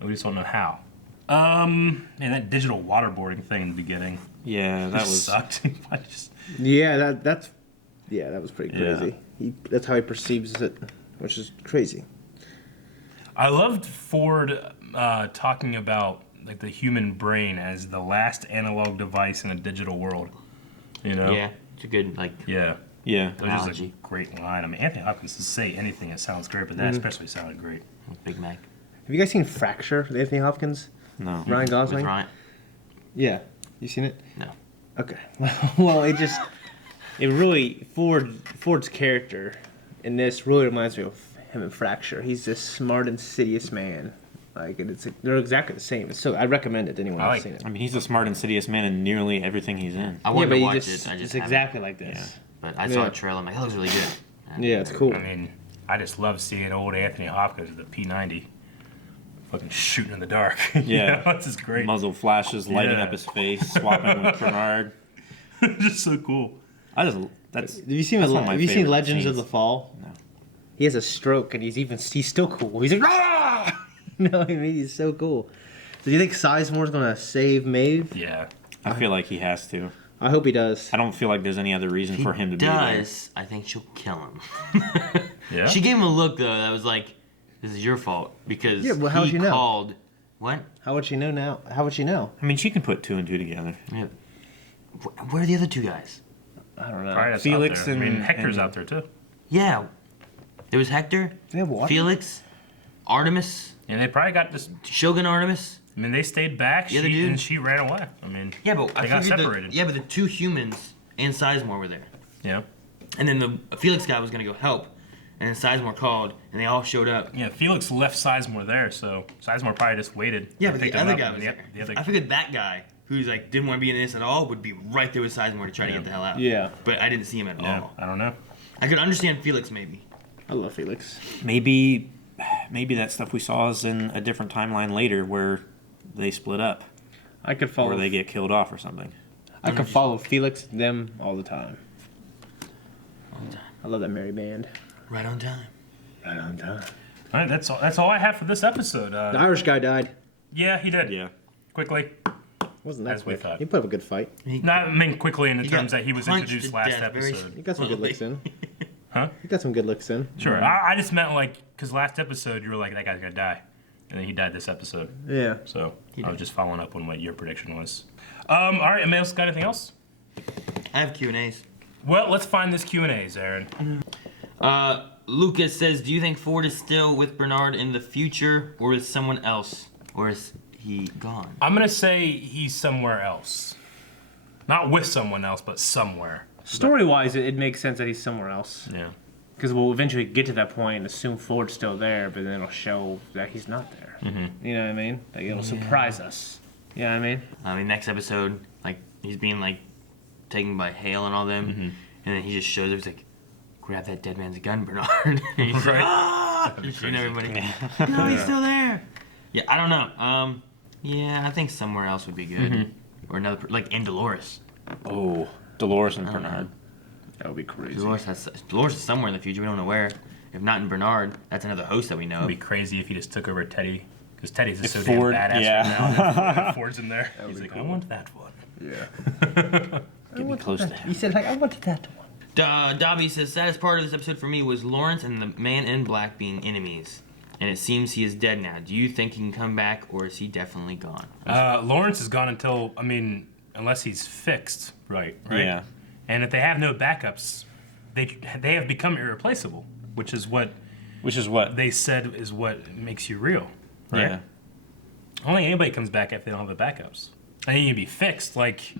We just don't know how. And that digital waterboarding thing in the beginning. Yeah, that was sucked. Yeah, that was pretty crazy. That's how he perceives it, which is crazy. I loved Ford talking about like the human brain as the last analog device in a digital world. You know? Yeah, it's a good Yeah. Yeah. It was just a great line. I mean, Anthony Hopkins to say anything, it sounds great, but that especially sounded great. Big Mac. Have you guys seen Fracture with Anthony Hopkins? No. Ryan Gosling? With Ryan? Yeah. You seen it? No. Okay. Well, it really, Ford's character in this really reminds me of him in Fracture. He's this smart, insidious man. Like, they're exactly the same. So I recommend it to anyone who's seen it. I mean, he's a smart, insidious man in nearly everything he's in. I wanted to watch it. I just it's haven't. exactly like this. Yeah. But I saw a trailer. I'm like, that looks really good. Yeah, it's cool. I mean, I just love seeing old Anthony Hopkins with the P90 fucking shooting in the dark. Yeah. You know, it's just great. Muzzle flashes, lighting up his face, swapping with Bernard. Just so cool. Have you seen Legends of the Fall? No. He has a stroke and he's still cool. He's like, ah! No, I mean, he's so cool. So do you think Sizemore's gonna save Maeve? Yeah. I feel like he has to. I hope he does. I don't feel like there's any other reason for him to be there. I think she'll kill him. Yeah. She gave him a look though that was like, "This is your fault," because how would you know? called. What? How would she know now? How would she know? I mean, she can put two and two together. Yeah. Where are the other two guys? I don't know. Probably that's Felix out there. I mean, and- Hector's and- out there too. Yeah. There was Hector, They have water? Felix, Artemis, And they probably got this. Shogun Artemis. I mean, they stayed back. The other dude. And she ran away. I mean, Yeah, but they got separated. but the two humans and Sizemore were there. Yeah. And then the Felix guy was gonna go help, and then Sizemore called, and they all showed up. Yeah, Felix left Sizemore there, so Sizemore probably just waited. Yeah, and but the picked him other up, guy and was there. the other I figured that guy, who's like didn't want to be in this at all, would be right there with Sizemore to try to get the hell out. Yeah. But I didn't see him at Yeah, all. I don't know. I could understand Felix maybe. I love Felix. Maybe that stuff we saw is in a different timeline later where they split up. I could follow. Or they get killed off or something. I could follow Felix and them all the time. I love that merry band. Right on time. Right on time. All right, that's all I have for this episode. The Irish guy died. Yeah, he did. Yeah. Quickly. Wasn't that As we quick? thought. He put up a good fight. No, I mean quickly in the He terms got that he was punched introduced to last death very episode. He got some good licks in. Huh? He got some good licks in. Sure. I just meant like, because last episode you were like, that guy's gonna die. And then he died this episode. Yeah. So I was just following up on what your prediction was. All right, Emil, got anything else? I have Q&As. Well, let's find this Q&As, Aaron. Lucas says, do you think Ford is still with Bernard in the future, or is someone else, or is he gone? I'm gonna say he's somewhere else. Not with someone else, but somewhere. Story-wise, it makes sense that he's somewhere else. Yeah. Because we'll eventually get to that point and assume Ford's still there, but then it'll show that he's not there. Mm-hmm. You know what I mean? Like, it'll surprise us. You know what I mean? Next episode, like, he's being, like, taken by Hale and all them, and then he just shows up, he's like, grab that dead man's gun, Bernard. And he's like, ah! He's shooting everybody. No, he's still there. Yeah, I don't know. Yeah, I think somewhere else would be good. Or another, like, in Dolores. Oh, Dolores and Bernard. That would be crazy. Dolores is somewhere in the future, we don't know where. If not in Bernard, that's another host that we know. It'd be crazy if he just took over Teddy. Because Teddy's just so Ford, damn badass yeah. right now. And Ford's in there. He's like, I want that one. Yeah. Get me close to him. He said, like, I wanted that one. Dobby says, saddest part of this episode for me was Lawrence and the man in black being enemies. And it seems he is dead now. Do you think he can come back, or is he definitely gone? Lawrence is gone until, unless he's fixed, right? Yeah. And if they have no backups, they have become irreplaceable, which is what they said is what makes you real, right? Yeah. I don't think anybody comes back if they don't have the backups. I think you can be fixed, like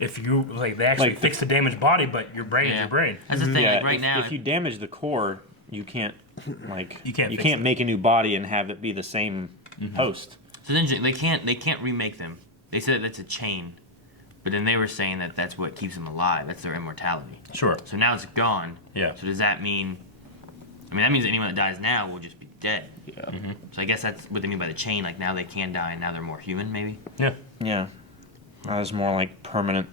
if you they actually fix the damaged body, but your brain is your brain. That's the thing. Yeah, Like right now, if you damage the core, you can't you can't can't make a new body and have it be the same host. so then they can't remake them. They said that's a chain, but then they were saying that that's what keeps them alive. That's their immortality. Sure. So now it's gone. Yeah. So does that mean? That means anyone that dies now will just be dead. Yeah. So I guess that's what they mean by the chain. Like now they can die, and now they're more human, maybe. Yeah. Yeah. That was more like permanent.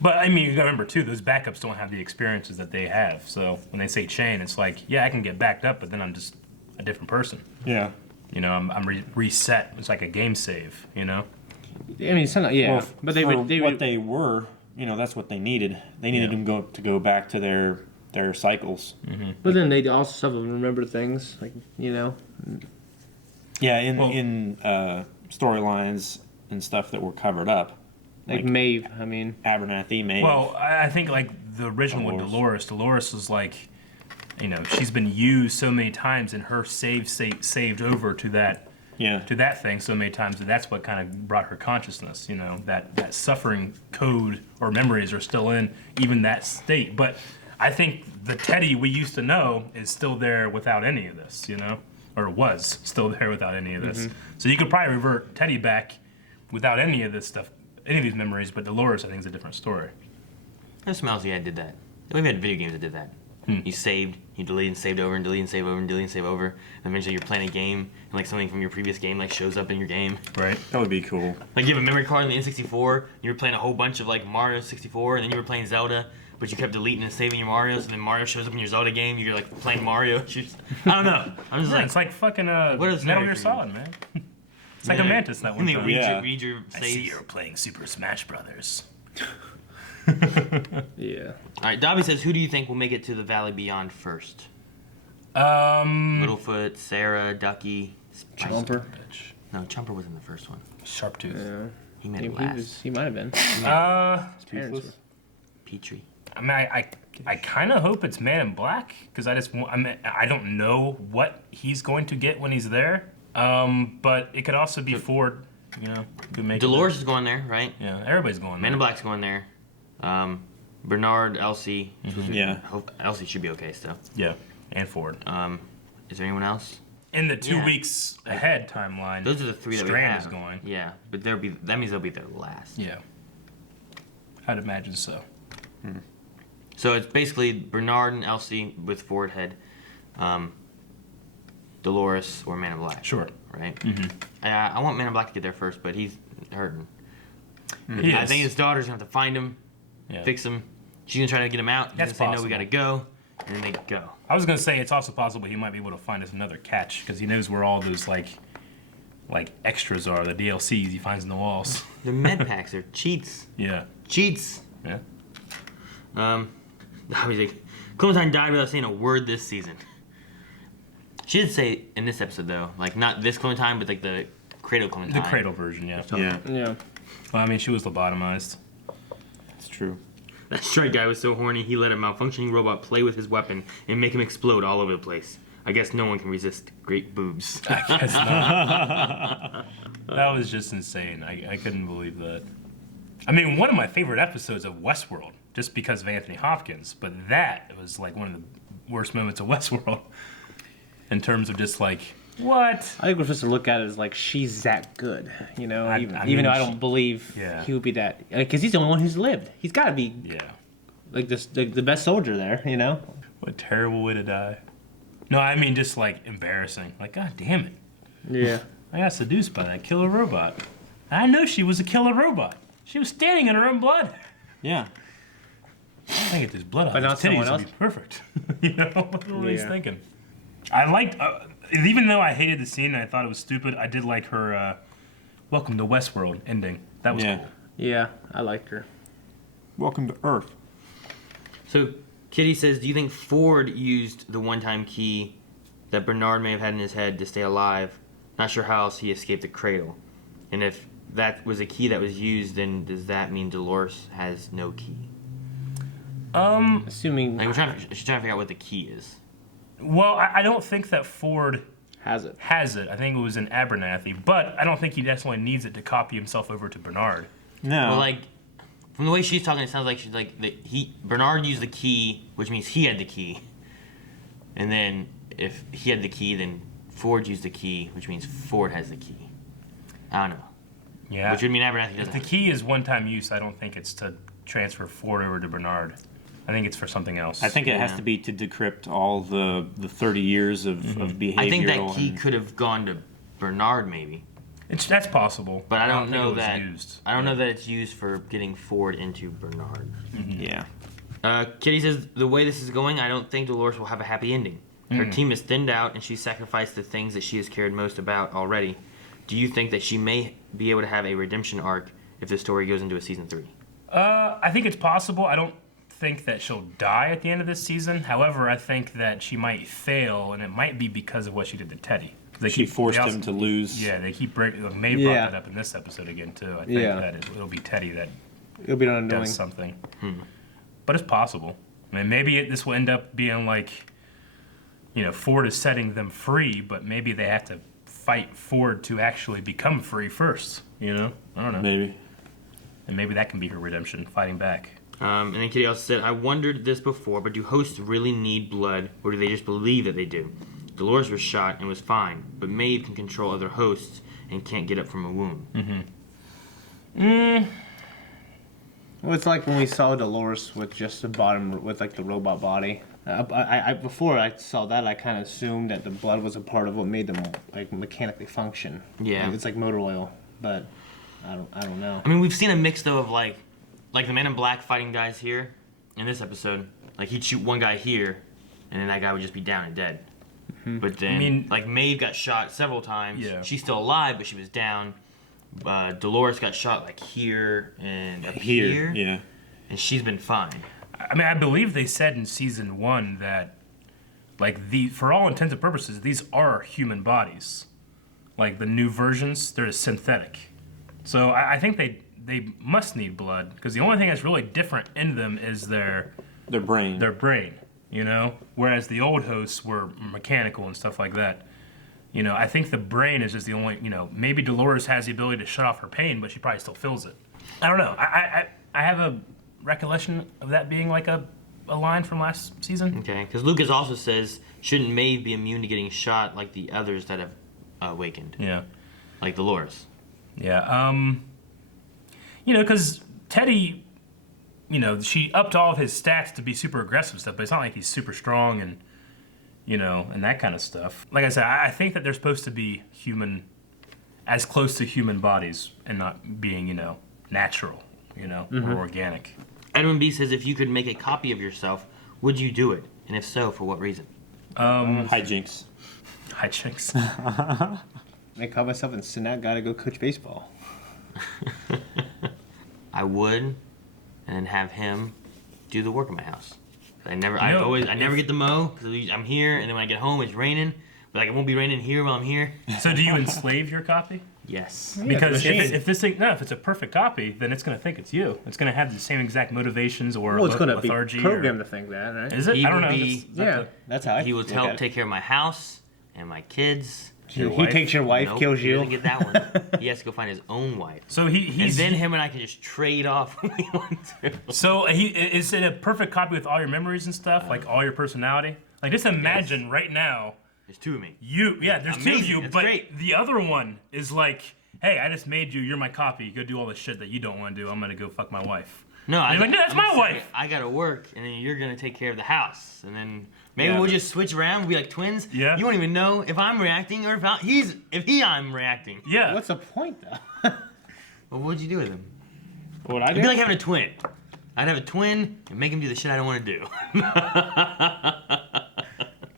But I mean, you gotta remember too, those backups don't have the experiences that they have. So when they say chain, it's like, yeah, I can get backed up, but then I'm just a different person. Yeah. You know, I'm reset. It's like a game save. You know. I mean, some, yeah, Well, but they were, that's what they needed. They needed them to go back to their cycles. Mm-hmm. But then they also some of them remember things, like, you know. Yeah, in storylines and stuff that were covered up. Like Maeve, I mean. Abernathy, Maeve. Well, I think like the original with Dolores was like, you know, she's been used so many times and her saved over to that thing so many times that that's what kind of brought her consciousness, you know, that suffering code or memories are still in even that state. But I think the Teddy we used to know is still there without any of this, you know, or was still there without any of this. Mhm. So you could probably revert Teddy back without any of this stuff, any of these memories, but Dolores I think is a different story. There's some else did that. We've had video games that did that. You saved, you deleted and saved over and deleted and saved over and deleted and saved over. And eventually you're playing a game and like something from your previous game like shows up in your game. Right. That would be cool. Like you have a memory card in the N64, you were playing a whole bunch of like Mario 64, and then you were playing Zelda, but you kept deleting and saving your Marios, and then Mario shows up in your Zelda game, you're like playing Mario. I don't know. I'm just Yeah, like, it's like fucking what is Metal memory Gear for you? Solid, man. It's like a mantis that one And they time. read your I saves. see you're playing Super Smash Brothers. Yeah. All right, Dobby says, who do you think will make it to the Valley Beyond first? Littlefoot, Sarah, Ducky, Chomper. No, Chomper was in the first one. Sharptooth. Yeah. He made it last. He might have been. Uh, His parents were. Petrie. I mean, I kind of hope it's Man in Black because I don't know what he's going to get when he's there. But it could also be Ford. You know, who make Dolores is going there, right? Yeah, everybody's going there. Man in Black's going there. Bernard, Elsie. Yeah. Elsie should be okay still. Yeah, and Ford. Is there anyone else? In the 2 weeks ahead timeline, Those are the three that we Strand have. is going. Yeah, but that means they'll be there last. Yeah, I'd imagine so. So it's basically Bernard and Elsie with Ford head, Dolores or Man in Black. Sure. Right? Mm-hmm. I want Man in Black to get there first, but he's hurting. He I is. think his daughter's going to have to find him, fix him. She's going to try to get him out. He's That's going to say, no, we possible. got to go. And then they go. I was gonna say it's also possible he might be able to find us another catch because he knows where all those like extras are, the DLCs he finds in the walls. They're med packs. They're cheats. Yeah. Cheats. Yeah. I was like, Clementine died without saying a word this season. She did say in this episode though, like not this Clementine, but like the Cradle Clementine. The Cradle version, yeah. Yeah. Well, I mean, she was lobotomized. It's true. That strike guy was so horny, he let a malfunctioning robot play with his weapon and make him explode all over the place. I guess no one can resist great boobs. I guess not. That was just insane. I couldn't believe that. I mean, one of my favorite episodes of Westworld, just because of Anthony Hopkins, but that was like one of the worst moments of Westworld in terms of just like, what? I think we're supposed to look at it as like she's that good, you know. Even mean, though I don't believe yeah. he would be that, because he's the only one who's lived. He's got to be, like this the best soldier there, you know. What a terrible way to die. No, I mean just like embarrassing. Like, god damn it. Yeah. I got seduced by that killer robot. I know she was a killer robot. She was standing in her own blood. Yeah. I get this blood But on not his titties someone would be perfect. You know what he's Yeah. thinking. I liked, even though I hated the scene and I thought it was stupid, I did like her "Welcome to Westworld" ending. That was cool. Yeah, I liked her. Welcome to Earth. So Kitty says, do you think Ford used the one-time key that Bernard may have had in his head to stay alive? Not sure how else he escaped the cradle. And if that was a key that was used, then does that mean Dolores has no key? Assuming Like, she's trying to figure out what the key is. Well, I don't think that Ford has it. I think it was in Abernathy, but I don't think he necessarily needs it to copy himself over to Bernard. No. Well, like, from the way she's talking, it sounds like she's like Bernard used the key, which means he had the key. And then if he had the key, then Ford used the key, which means Ford has the key. I don't know. Yeah. Which would mean Abernathy If doesn't. the key is one-time use, I don't think it's to transfer Ford over to Bernard. I think it's for something else. I think it has to be to decrypt all the 30 years of behavioral. I think that key and- could have gone to Bernard, maybe. That's possible. But I don't think know it was that. used. I don't know that it's used for getting Ford into Bernard. Yeah. Kitty says the way this is going, I don't think Dolores will have a happy ending. Her team is thinned out, and she sacrificed the things that she has cared most about already. Do you think that she may be able to have a redemption arc if the story goes into a season 3? I think it's possible. I don't think that she'll die at the end of this season. However, I think that she might fail, and it might be because of what she did to Teddy. She forced him to lose. Yeah, they keep breaking. Maeve brought that up in this episode again too. I think that it'll be Teddy that It'll be undoing does something. But it's possible. I mean, maybe this will end up being like, Ford is setting them free, but maybe they have to fight Ford to actually become free first. I don't know. Maybe. And maybe that can be her redemption, fighting back. And then Kitty also said, I wondered this before, but do hosts really need blood, or do they just believe that they do? Dolores was shot and was fine, but Maeve can control other hosts and can't get up from a wound. Well, it's like when we saw Dolores with just the bottom, with like the robot body. Before I saw that, I kind of assumed that the blood was a part of what made them like mechanically function. Yeah. Like, it's like motor oil, but I don't know. I mean, we've seen a mix though of like the Man in Black fighting guys here in this episode. Like he'd shoot one guy here, and then that guy would just be down and dead. But then, like Maeve got shot several times. Yeah. She's still alive, but she was down. Dolores got shot like here and up here. Yeah. And she's been fine. I mean, I believe they said in season 1 that, like, for all intents and purposes, these are human bodies. Like, the new versions, they're synthetic. So I think they must need blood, because the only thing that's really different in them is their brain. Their brain, Whereas the old hosts were mechanical and stuff like that. I think the brain is just the only, maybe Dolores has the ability to shut off her pain, but she probably still feels it. I don't know. I have a recollection of that being like a line from last season. Okay, because Lucas also says, shouldn't Maeve be immune to getting shot like the others that have awakened? Yeah. Like Dolores. Yeah. Because Teddy, she upped all of his stats to be super aggressive and stuff, but it's not like he's super strong and, and that kind of stuff. Like I said, I think that they're supposed to be human, as close to human bodies and not being, natural, or organic. Edwin B says, if you could make a copy of yourself, would you do it? And if so, for what reason? Hijinks. Hijinks. I call myself and send that guy to go coach baseball. I would, and then have him do the work in my house. I never get to mow because I'm here, and then when I get home, it's raining. But like it won't be raining here while I'm here. So do you enslave your copy? Yes. Because if it's a perfect copy, then it's going to think it's you. It's going to have the same exact motivations or it's going to be lethargy. programmed to think that, right? Is it? He I don't will know. be- That's how He will help take care of my house and my kids. He takes your wife, Nope, kills he you. doesn't get that one. He has to go find his own wife. So he's and then him and I can just trade off when we want to. So is it a perfect copy with all your memories and stuff, like all your personality? Like just imagine right now. There's two of me. There's two of you, That's but great. the other one is like, hey, I just made you. You're my copy. Go do all the shit that you don't want to do. I'm gonna go fuck my wife. No, you're like, no, that's my wife. I gotta work, and then you're gonna take care of the house, and then maybe Yeah. we'll just switch around. We'll be like twins. Yeah. You won't even know if I'm reacting or if I'm reacting. Yeah. What's the point, though? Well, what'd you do with him? What I It'd do? be like having a twin. I'd have a twin and make him do the shit I don't want to do.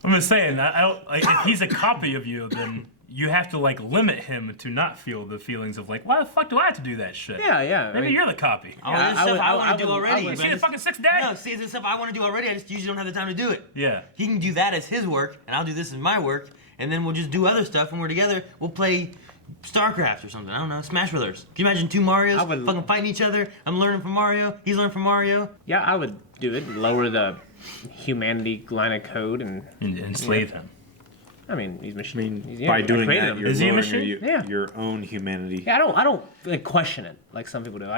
I'm just saying, I don't like if he's a copy of you, then you have to like limit him to not feel the feelings of like, why the fuck do I have to do that shit? Yeah. Maybe you're the copy. All this stuff I want to do already. You see the fucking sixth day? No, see, this stuff I want to do already. I just usually don't have the time to do it. Yeah. He can do that as his work, and I'll do this as my work, and then we'll just do other stuff. When we're together, we'll play StarCraft or something. I don't know, Smash Brothers. Can you imagine two Marios fucking fighting each other? I'm learning from Mario. He's learning from Mario. Yeah, I would do it. Lower the humanity line of code and enslave him. I mean, he's machine. By doing that, him. you're Is he a lowering machine? your own humanity. Yeah, I don't like question it like some people do.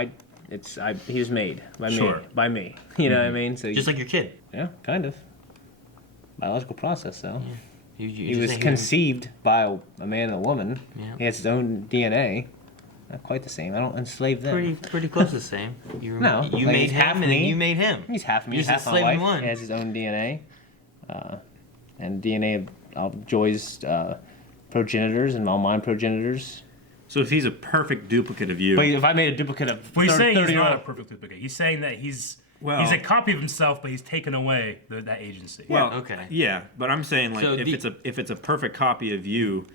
He was made by Sure. me. By me. You know what I mean? So Just like your kid. yeah, kind of. Biological process, though. You He just was say conceived by a man and a woman. Yeah. He has his own DNA. Not quite the same. I don't enslave them. pretty close to the same. You No, you like, made he's him, half and then me. you made him. He's half me. You He's just half my enslaved wife. one. He has his own DNA, and DNA of Joy's progenitors and all mine progenitors. So if he's a perfect duplicate of you, But if I made a duplicate of Well, he's saying he's not a 30-year-old perfect duplicate. He's saying that he's Well- a copy of himself, but he's taken away that agency. well, okay. yeah, but I'm saying like So if it's a perfect copy of you,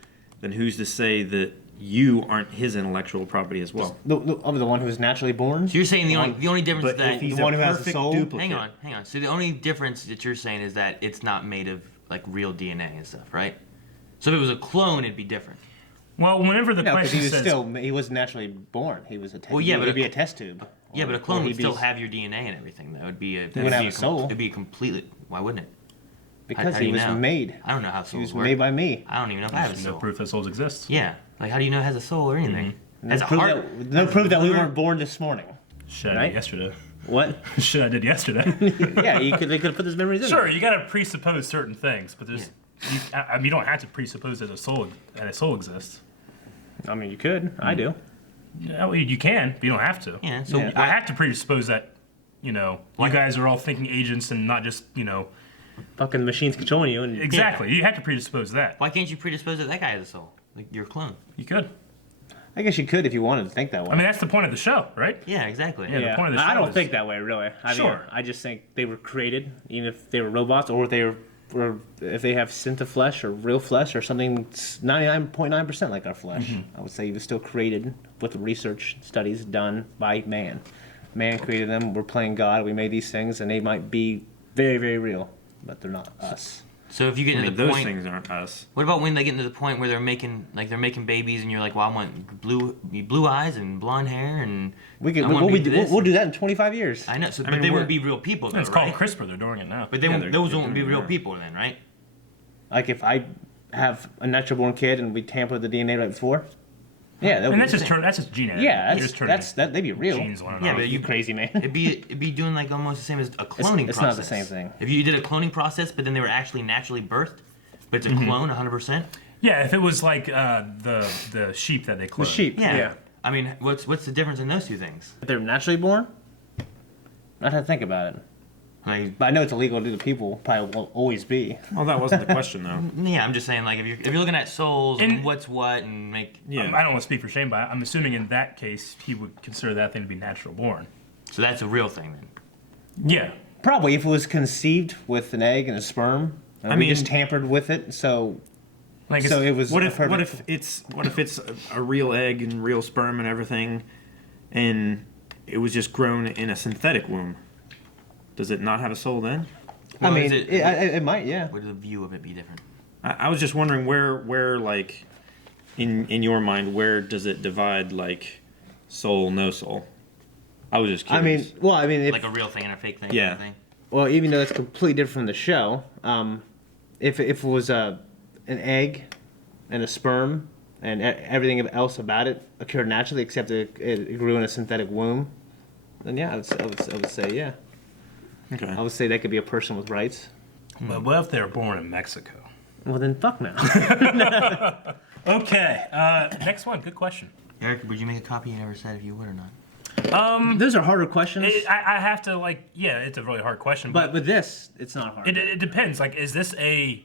then who's to say that you aren't his intellectual property as well? the one who's naturally born. So you're saying the only difference is But that if he's The one a who has a perfect soul? duplicate, hang on. So the only difference that you're saying is that it's not made of like real DNA and stuff, right? So if it was a clone, it'd be different. Well, whenever the No, because question says he was naturally born. He was a test. Well, yeah, but he'd be a test tube. Yeah, but a Or clone he'd would be- still have your DNA and everything. That would be a. wouldn't have a soul. It'd be a completely. Why wouldn't it? because how do he you was know? made. I don't know how He souls was work. made by me. I don't even know if I have a there's no soul. proof that souls exist. Yeah, like how do you know it has a soul or anything? Has a proof heart? no proof that we weren't born this morning. Shit, I Right? did yesterday. What? Shit, I did yesterday. Yeah, they could have put those memories in. Sure, there. you gotta presuppose certain things, but there's. I mean, you don't have to presuppose that a soul exists. I mean, you could. I do. Yeah, well, you can, but you don't have to. Yeah. So Yeah. I have to presuppose that, you guys are all thinking agents and not just, Fucking machines controlling you. And Exactly. You have to predispose that. why can't you predispose that that guy has a soul? Like your clone. You could. I guess you could if you wanted to think that way. I mean, that's the point of the show, right? Yeah, exactly. Yeah. the point of the I show don't is- think that way, really. Sure. I just think they were created, even if they were robots, or if they have synth flesh or real flesh or something 99.9% like our flesh. Mm-hmm. I would say he was still created with research studies done by man. Man created them. We're playing God. We made these things, and they might be very, very real, but they're not us. So if you get I into mean, the those point, things aren't us. what about when they get into the point where they're making babies and you're like, well, I want blue eyes and blonde hair and We could. I wanna be this. We'll do that in 25 years. I know. So, I but mean, they we're- won't be real people, though, It's called right? CRISPR. They're doing it now. But they Yeah, won't, they're those won't be doing it real now. people then, right? Like if I have a natural born kid and we tamper the DNA right before. Yeah, that And that's just gene editing. yeah, You're just turning they'd be real. genes on and Yeah, off. but You crazy man. It'd be doing like almost the same as a cloning it's process. not the same thing. If you did a cloning process, but then they were actually naturally birthed, but it's a Mm-hmm. clone 100%. Yeah, if it was like the sheep that they cloned. The sheep. Yeah. Yeah. I mean, what's the difference in those two things? If they're naturally born, I'd have to think about it. Like, But I know it's illegal to do the people. Probably will always be. Well, that wasn't the question though. yeah, I'm just saying, like, if you're looking at souls and And- what's what and make, Yeah. I don't want to speak for Shane, but I'm assuming in that case he would consider that thing to be natural born. so that's a real thing then. Yeah. Probably if it was conceived with an egg and a sperm. And I we mean- just tampered with it, so Like so it was. What a if perfect- it's a real egg and real sperm and everything, and it was just grown in a synthetic womb? Does it not have a soul then? Well, I mean, is it might. Yeah. Would the view of it be different? I was just wondering where like in your mind, where does it divide like soul, no soul? I was just I curious. mean, if, Like a real thing and a fake thing. Yeah. Kind of thing? well, even though it's completely different from the show, if it was an egg and a sperm and everything else about it occurred naturally, except it grew in a synthetic womb, then yeah, I would say yeah. Okay. I would say that could be a person with rights. But what if they were born in Mexico? Well, then fuck no. Okay. Next one. Good question. Eric, would you make a copy? You never said if you would or not. Those are harder questions. I have to it's a really hard question. but with this, it's not hard. It depends. Like, is this a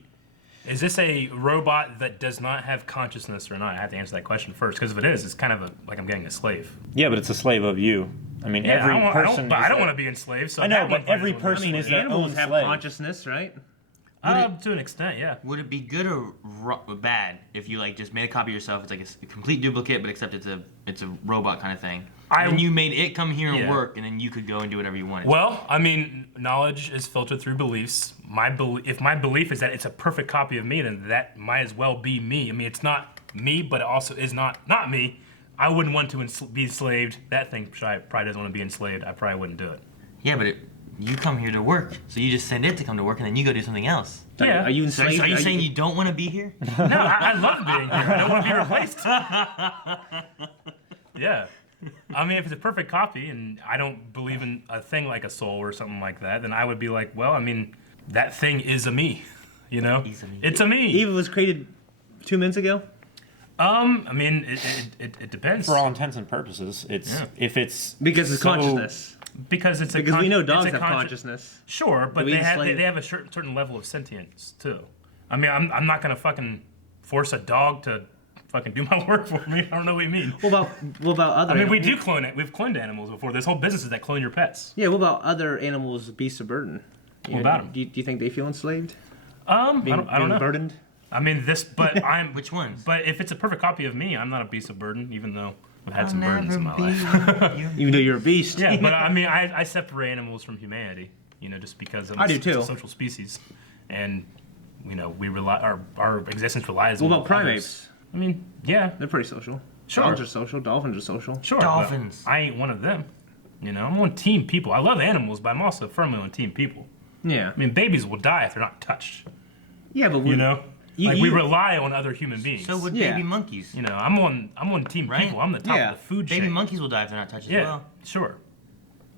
robot that does not have consciousness or not? I have to answer that question first, because if it is, it's kind of like I'm getting a slave. Yeah, but it's a slave of you. I mean, every person. I don't is want a- to be enslaved. So I know, that but one part every is a little person bit- is their Animals own have slave. consciousness, right? To an extent, yeah. Would it be good or bad if you like just made a copy of yourself? It's like a complete duplicate, but except it's a robot kind of thing. And you made it come here and Yeah. work, and then you could go and do whatever you wanted. Well, I mean, knowledge is filtered through beliefs. If my belief is that it's a perfect copy of me, then that might as well be me. I mean, it's not me, but it also is not me. I wouldn't want to be enslaved. That thing probably doesn't want to be enslaved. I probably wouldn't do it. Yeah, but you come here to work, so you just send it to come to work, and then you go do something else. Yeah. Are you So enslaved? are you saying you don't want to be here? No, I love being here. I don't want to be replaced. Yeah. I mean, if it's a perfect copy and I don't believe in a thing like a soul or something like that, then I would be like, well, I mean, that thing is a me. You know? It's a me. Eva was created 2 minutes ago? I mean, it depends. For all intents and purposes, it's if it's Because it's so- consciousness. Because it's a Because we know it's dogs a have consci- consciousness. Sure, but Do we they have enslave- they have a certain level of sentience too. I mean, I'm not gonna fucking force a dog to fucking do my work for me. I don't know what you mean. What about other? I mean, we do clone it. We've cloned animals before. There's whole businesses that clone your pets. Yeah. What about other animals, beasts of burden? What about them? Do you think they feel enslaved? I don't know. Burdened. I mean, but I'm. Which ones? But if it's a perfect copy of me, I'm not a beast of burden, even though I've had some burdens in my life. Even though you're a beast. Yeah, but I mean, I separate animals from humanity. Just because I do too. It's a social species, and we rely our existence relies What on. about primates? Others. I mean, yeah, They're pretty social. Sure. Dogs are social. Dolphins are social. sure. Dolphins. But I ain't one of them. I'm on team people. I love animals, but I'm also firmly on team people. Yeah. I mean, babies will die if they're not touched. Yeah, but we rely on other human beings. So would Yeah. baby monkeys. I'm on team Right? people. I'm the top Yeah. of the food chain. Baby monkeys will die if they're not touched as Yeah, well. sure,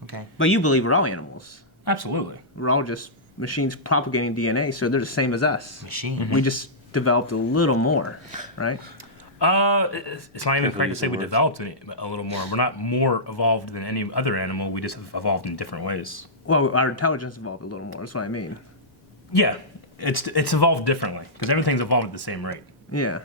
Okay. But you believe we're all animals. absolutely. We're all just machines propagating DNA, so they're the same as us. Machine. We just developed a little more, right? It's not even correct to say we words. developed it a little more. We're not more evolved than any other animal. We just have evolved in different ways. Well, our intelligence evolved a little more. That's what I mean. Yeah, it's evolved differently because everything's evolved at the same rate. Yeah.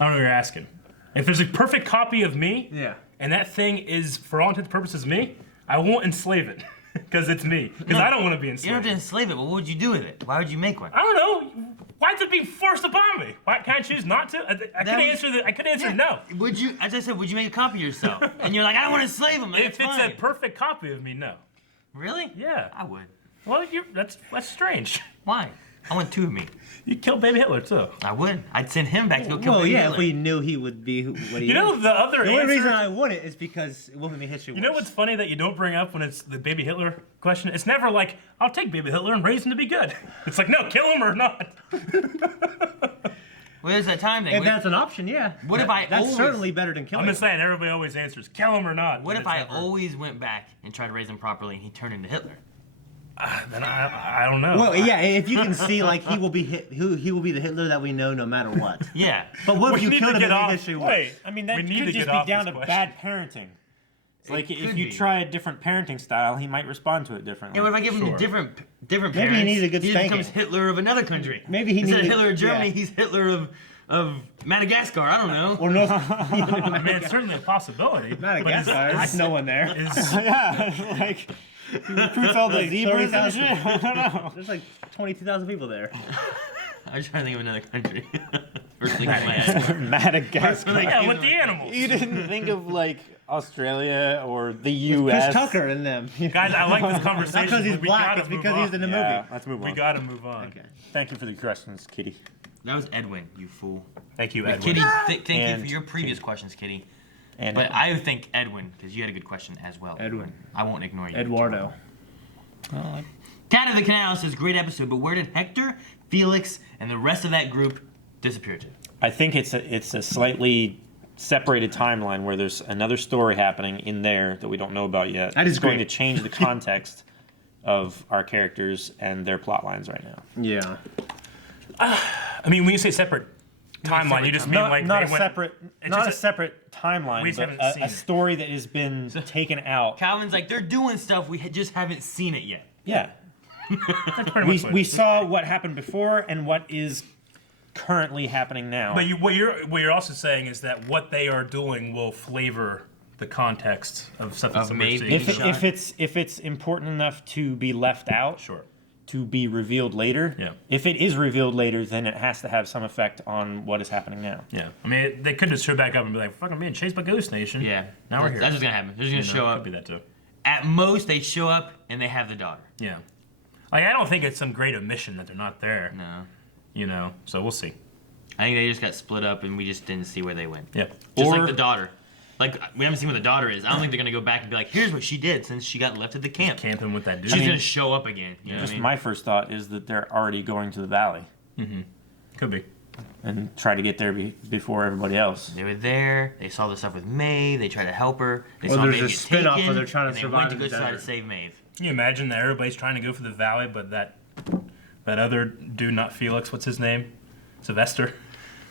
I don't know what you're asking. If there's a perfect copy of me, Yeah. and that thing is, for all intents and purposes, me, I won't enslave it because it's me. Because I don't want to be You don't have enslaved. to enslave it, but what would you do with it? Why would you make one? I don't know. Why is it being forced upon me? Why can't I choose not to? I could answer no. Would you, as I said, would you make a copy of yourself? And you're like, I don't want to enslave him. If it's a perfect copy of me, no. Really? Yeah. I would. Well, that's strange. Why? I want two of me. You killed baby Hitler too. I would. I'd send him back to go kill Well, baby yeah, Hitler. if we knew he would be what he You know is. the other The only answer. reason I wouldn't is because it will make me history. You know what's funny that you don't bring up when it's the baby Hitler question? It's never like, I'll take baby Hitler and raise him to be good. It's like, no, kill him or not. Well, there's that time thing. If that's an option, yeah. What if I That's always- certainly better than killing I'm just him. saying, everybody always answers, kill him or not. What and if it's I never- always went back and tried to raise him properly and he turned into Hitler? Then I don't know. Well, yeah, if you can see, like, he will be the Hitler that we know no matter what. Yeah. But what if We you need killed to him get and off- made history worse? Wait, I mean, that We need could to just get be off down this to question. bad parenting. It's like if could you be. try a different parenting style, he might respond to it differently. Yeah, what if I give him Sure. different Maybe parents? he needed a good he spanking. becomes Hitler of another country. Maybe he Instead needed- of Hitler of Germany, yeah. he's Hitler of Madagascar. I don't know. Or no, I mean, it's certainly a possibility. Madagascar. There's no one there. yeah, like he recruits all the zebras and shit. I don't know. There's like 22,000 people there. I was trying to think of another country. First thing in my head. Madagascar. Yeah, with the animals. You didn't think of like Australia or the U.S. Chris Tucker and them. Guys, I like this conversation. Not because he's but we black, gotta it's move because on. he's in the Yeah, movie. let's move on. We gotta move on. Okay. Thank you for the questions, Kitty. That was Edwin, you fool. Thank you, But Edwin. Kitty, thank you And for your previous questions, Kitty. And But I would think Edwin, because you had a good question as well. Edwin. I won't ignore you. Eduardo. Cat of the Canal says, great episode, but where did Hector, Felix, and the rest of that group disappear to? I think it's a slightly separated timeline where there's another story happening in there that we don't know about yet. That is It's going great. to change the context of our characters and their plot lines right now. Yeah. I mean, when you say separate timeline, you just mean Not, like not they a went, separate, it's not a just separate timeline, we just but haven't seen a it. story that has been taken out. Calvin's like, they're doing stuff, we just haven't seen it yet. Yeah, That's pretty much what it we is. saw what happened before and what is currently happening now. But what you're also saying is that what they are doing will flavor the context of something Of that we're maybe. seeing. if it's important enough to be left out, Sure. to be revealed later. Yeah. If it is revealed later, then it has to have some effect on what is happening now. Yeah. I mean, they could just show back up and be like, fucking being chased by Ghost Nation. Yeah. Now we're here. That's what's going to happen. They're just going to You know, show Could up. be that too. At most, they show up and they have the daughter. Yeah. Like, I don't think it's some great omission that they're not there. No. You know, so we'll see. I think they just got split up and we just didn't see where they went. Yeah. Just Or- like the daughter. Like, we haven't seen what the daughter is. I don't think they're going to go back and be like, here's what she did since she got left at the camp. Camping with that dude. She's going to show up again. You know what I Just mean? my first thought is that they're already going to the valley Could be. and try to get there before everybody else. They were there. They saw the stuff with Maeve. They tried to help her. They Or saw there's Maeve a get spin-off taken, where they're trying to and they survive went to in go the try to desert. save Maeve. Can you imagine that everybody's trying to go for the valley, but that other dude, not Felix, what's his name? Sylvester.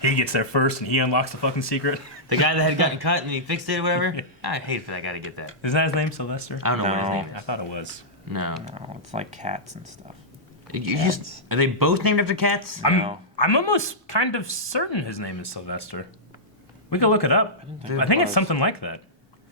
He gets there first and he unlocks the fucking secret. The guy that had gotten cut and he fixed it or whatever. I'd hate for that guy to get that. Isn't that his name, Sylvester? I don't know what his No. name I is. thought it was. No. No, it's like cats and stuff. Are they both named after cats? No. I'm almost kind of certain his name is Sylvester. We can look it up. I think it's something like that.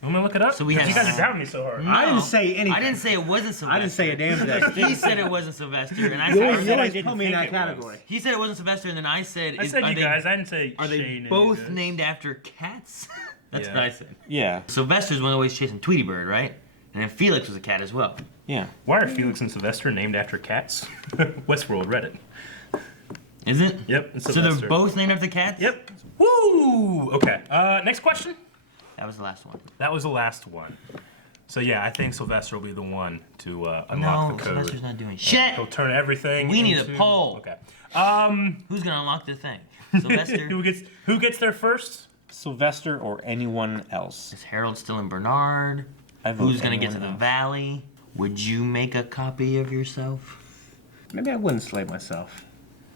You want me to look it up? So we 'Cause have- you guys are doubting me so hard. No, I didn't say anything. I didn't say it wasn't Sylvester. I didn't say a damn thing. He said it wasn't Sylvester, and I You said, always didn't put me in think that it was. category. he said it wasn't Sylvester, and then I said, I said are you they- guys. I didn't say Are they Shane and both you guys. named after cats? That's Yeah. what I said. Yeah. Sylvester's one always chasing Tweety Bird, right? And then Felix was a cat as well. Yeah. Why are Felix and Sylvester named after cats? Westworld Reddit. Is it? Yep. It's So Sylvester. they're both named after cats? Yep. Woo! Okay. Next question. That was the last one. That was the last one. So yeah, I think Sylvester will be the one to unlock No, the code. Sylvester's not doing shit. He'll turn everything. We need a into- poll. Okay. Who's gonna unlock the thing? Sylvester? Who gets there first? Sylvester or anyone else. Is Harold still in Bernard? I vote Who's gonna get to anyone the else. valley? Would you make a copy of yourself? Maybe I wouldn't slay myself.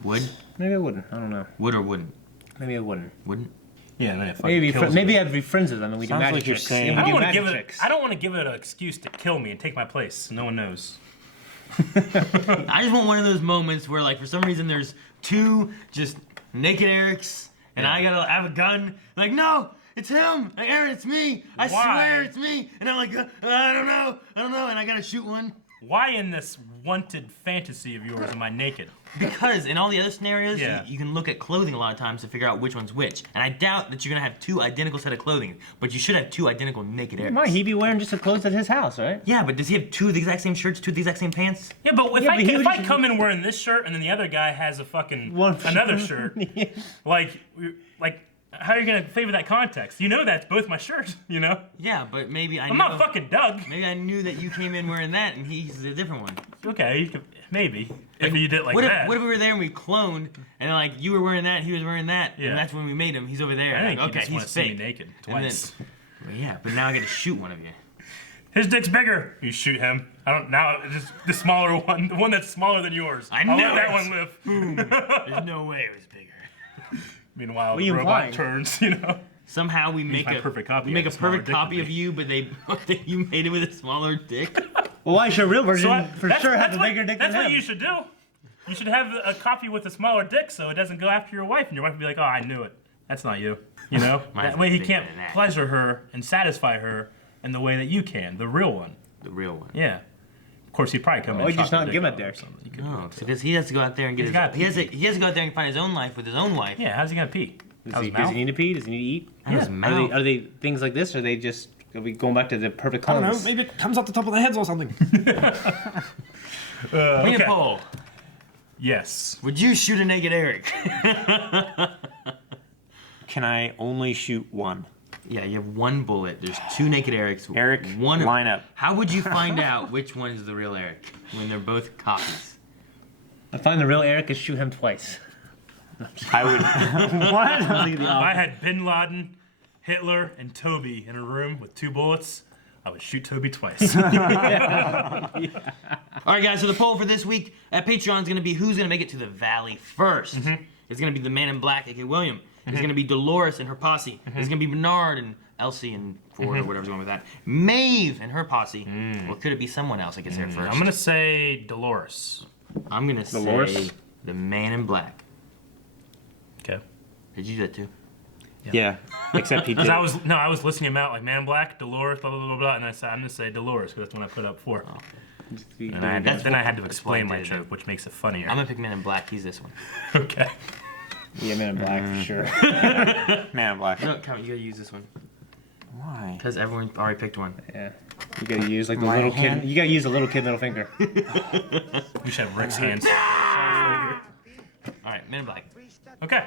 Would? Maybe I wouldn't. I don't know. Would or wouldn't? Maybe I wouldn't. Wouldn't? Yeah, and then it fucking Maybe kills maybe me. I'd be friends with them and we do Sounds magic like you're tricks. saying- And I we don't do want to magic give it. tricks. I don't want to give it an excuse to kill me and take my place. No one knows. I just want one of those moments where, like, for some reason there's two just naked Erics, and I gotta have a gun. Like, no, it's him. Like, Aaron, it's me. I Why? swear it's me. And I'm like, I don't know, and I gotta shoot one. Why in this wanted fantasy of yours am I naked? Because in all the other scenarios, Yeah. you can look at clothing a lot of times to figure out which one's which. And I doubt that you're gonna have two identical set of clothing, but you should have two identical naked Erics. Might he be wearing just the clothes at his house, right? Yeah, but does he have two of the exact same shirts, two of the exact same pants? Yeah, but if Yeah, but he would I just- come in wearing this shirt and then the other guy has a fucking another shirt, like how are you gonna favor that context? You know that's both my shirts, you know? Yeah, but maybe I'm not fucking Doug. Maybe I knew that you came in wearing that and he's a different one. Okay, you could, maybe if you did it like what that. If, what if we were there and we cloned and like you were wearing that, he was wearing that, Yeah. and that's when we made him. He's over there. I think Like, you okay, just want he's to see me fake. naked And twice. Well, yeah, but now I got to shoot one of you. His dick's bigger. You shoot him. I don't now. It's just the smaller one, the one that's smaller than yours. I I'll knew let that it. one live. Boom. There's no way it was bigger. Meanwhile, What are the you robot implying? turns. You know. Somehow we make my a perfect copy we make of a a smaller perfect dick copy than of me. you, but you made it with a smaller dick. Well, why should a real version So for sure have a bigger dick That's than what him? you should do. You should have a copy with a smaller dick, so it doesn't go after your wife, and your wife will be like, "Oh, I knew it. That's not you." You know. Mine's That way he bigger can't than that. pleasure her and satisfy her in the way that you can, the real one. The real one. Yeah. Of course, he'd probably come in. Why and you just chop not your give dick it there? off or something. You could do No, it, too. because he has to go out there and get He's his. got He has to pee. go out there and find his own life with his own wife. Yeah. How's he gonna pee? Does he need to pee? Does he need to eat? Out of his mouth. Are they things like this, or are they just are we going back to the perfect I don't know. clones? Maybe it comes off the top of the heads or something. We need a Okay. poll. Yes. Would you shoot a naked Eric? Can I only shoot one? Yeah, you have one bullet. There's two naked Erics. Eric, one line up. How would you find out which one is the real Eric when they're both copies? I find the real Eric and shoot him twice. I would. What? If I had Bin Laden, Hitler, and Toby in a room with two bullets, I would shoot Toby twice. All right, guys. So the poll for this week at Patreon is going to be who's going to make it to the Valley 1st. It's going to be the Man in Black, aka William. It's going to be Dolores and her posse. It's going to be Bernard and Elsie and Ford or whatever's going with that. Maeve and her posse. Or could it be someone else that gets there first? I'm gonna say Dolores. I'm gonna say Dolores? the Man in Black. Okay. Did you do that too? Yeah. Except he did. Because I was listening him out like Man in Black, Dolores, blah blah blah blah, and I said I'm gonna say Dolores because that's what I put up for. And I had to explain my did. joke, which makes it funnier. I'm gonna pick Man in Black. He's this one. Okay. Yeah, Man in Black for sure. Man in Black. No, come on, you gotta use this one. Why? Because everyone already picked one. Yeah. You gotta use like the My little hand? kid. You gotta use a little kid middle finger. We should have Rick's hands. All right, Man in Black. Okay.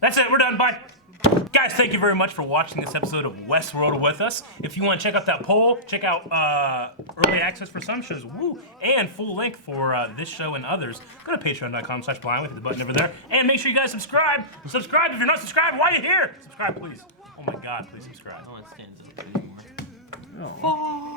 That's it. We're done. Bye. Guys, thank you very much for watching this episode of Westworld with us. If you want to check out that poll, check out early access for some shows, woo, and full link for this show and others, go to patreon.com/blindwith, hit the button over there, and make sure you guys subscribe. Subscribe if you're not subscribed. Why are you here? Subscribe, please. Oh my God, please subscribe. No one stands up anymore. Oh.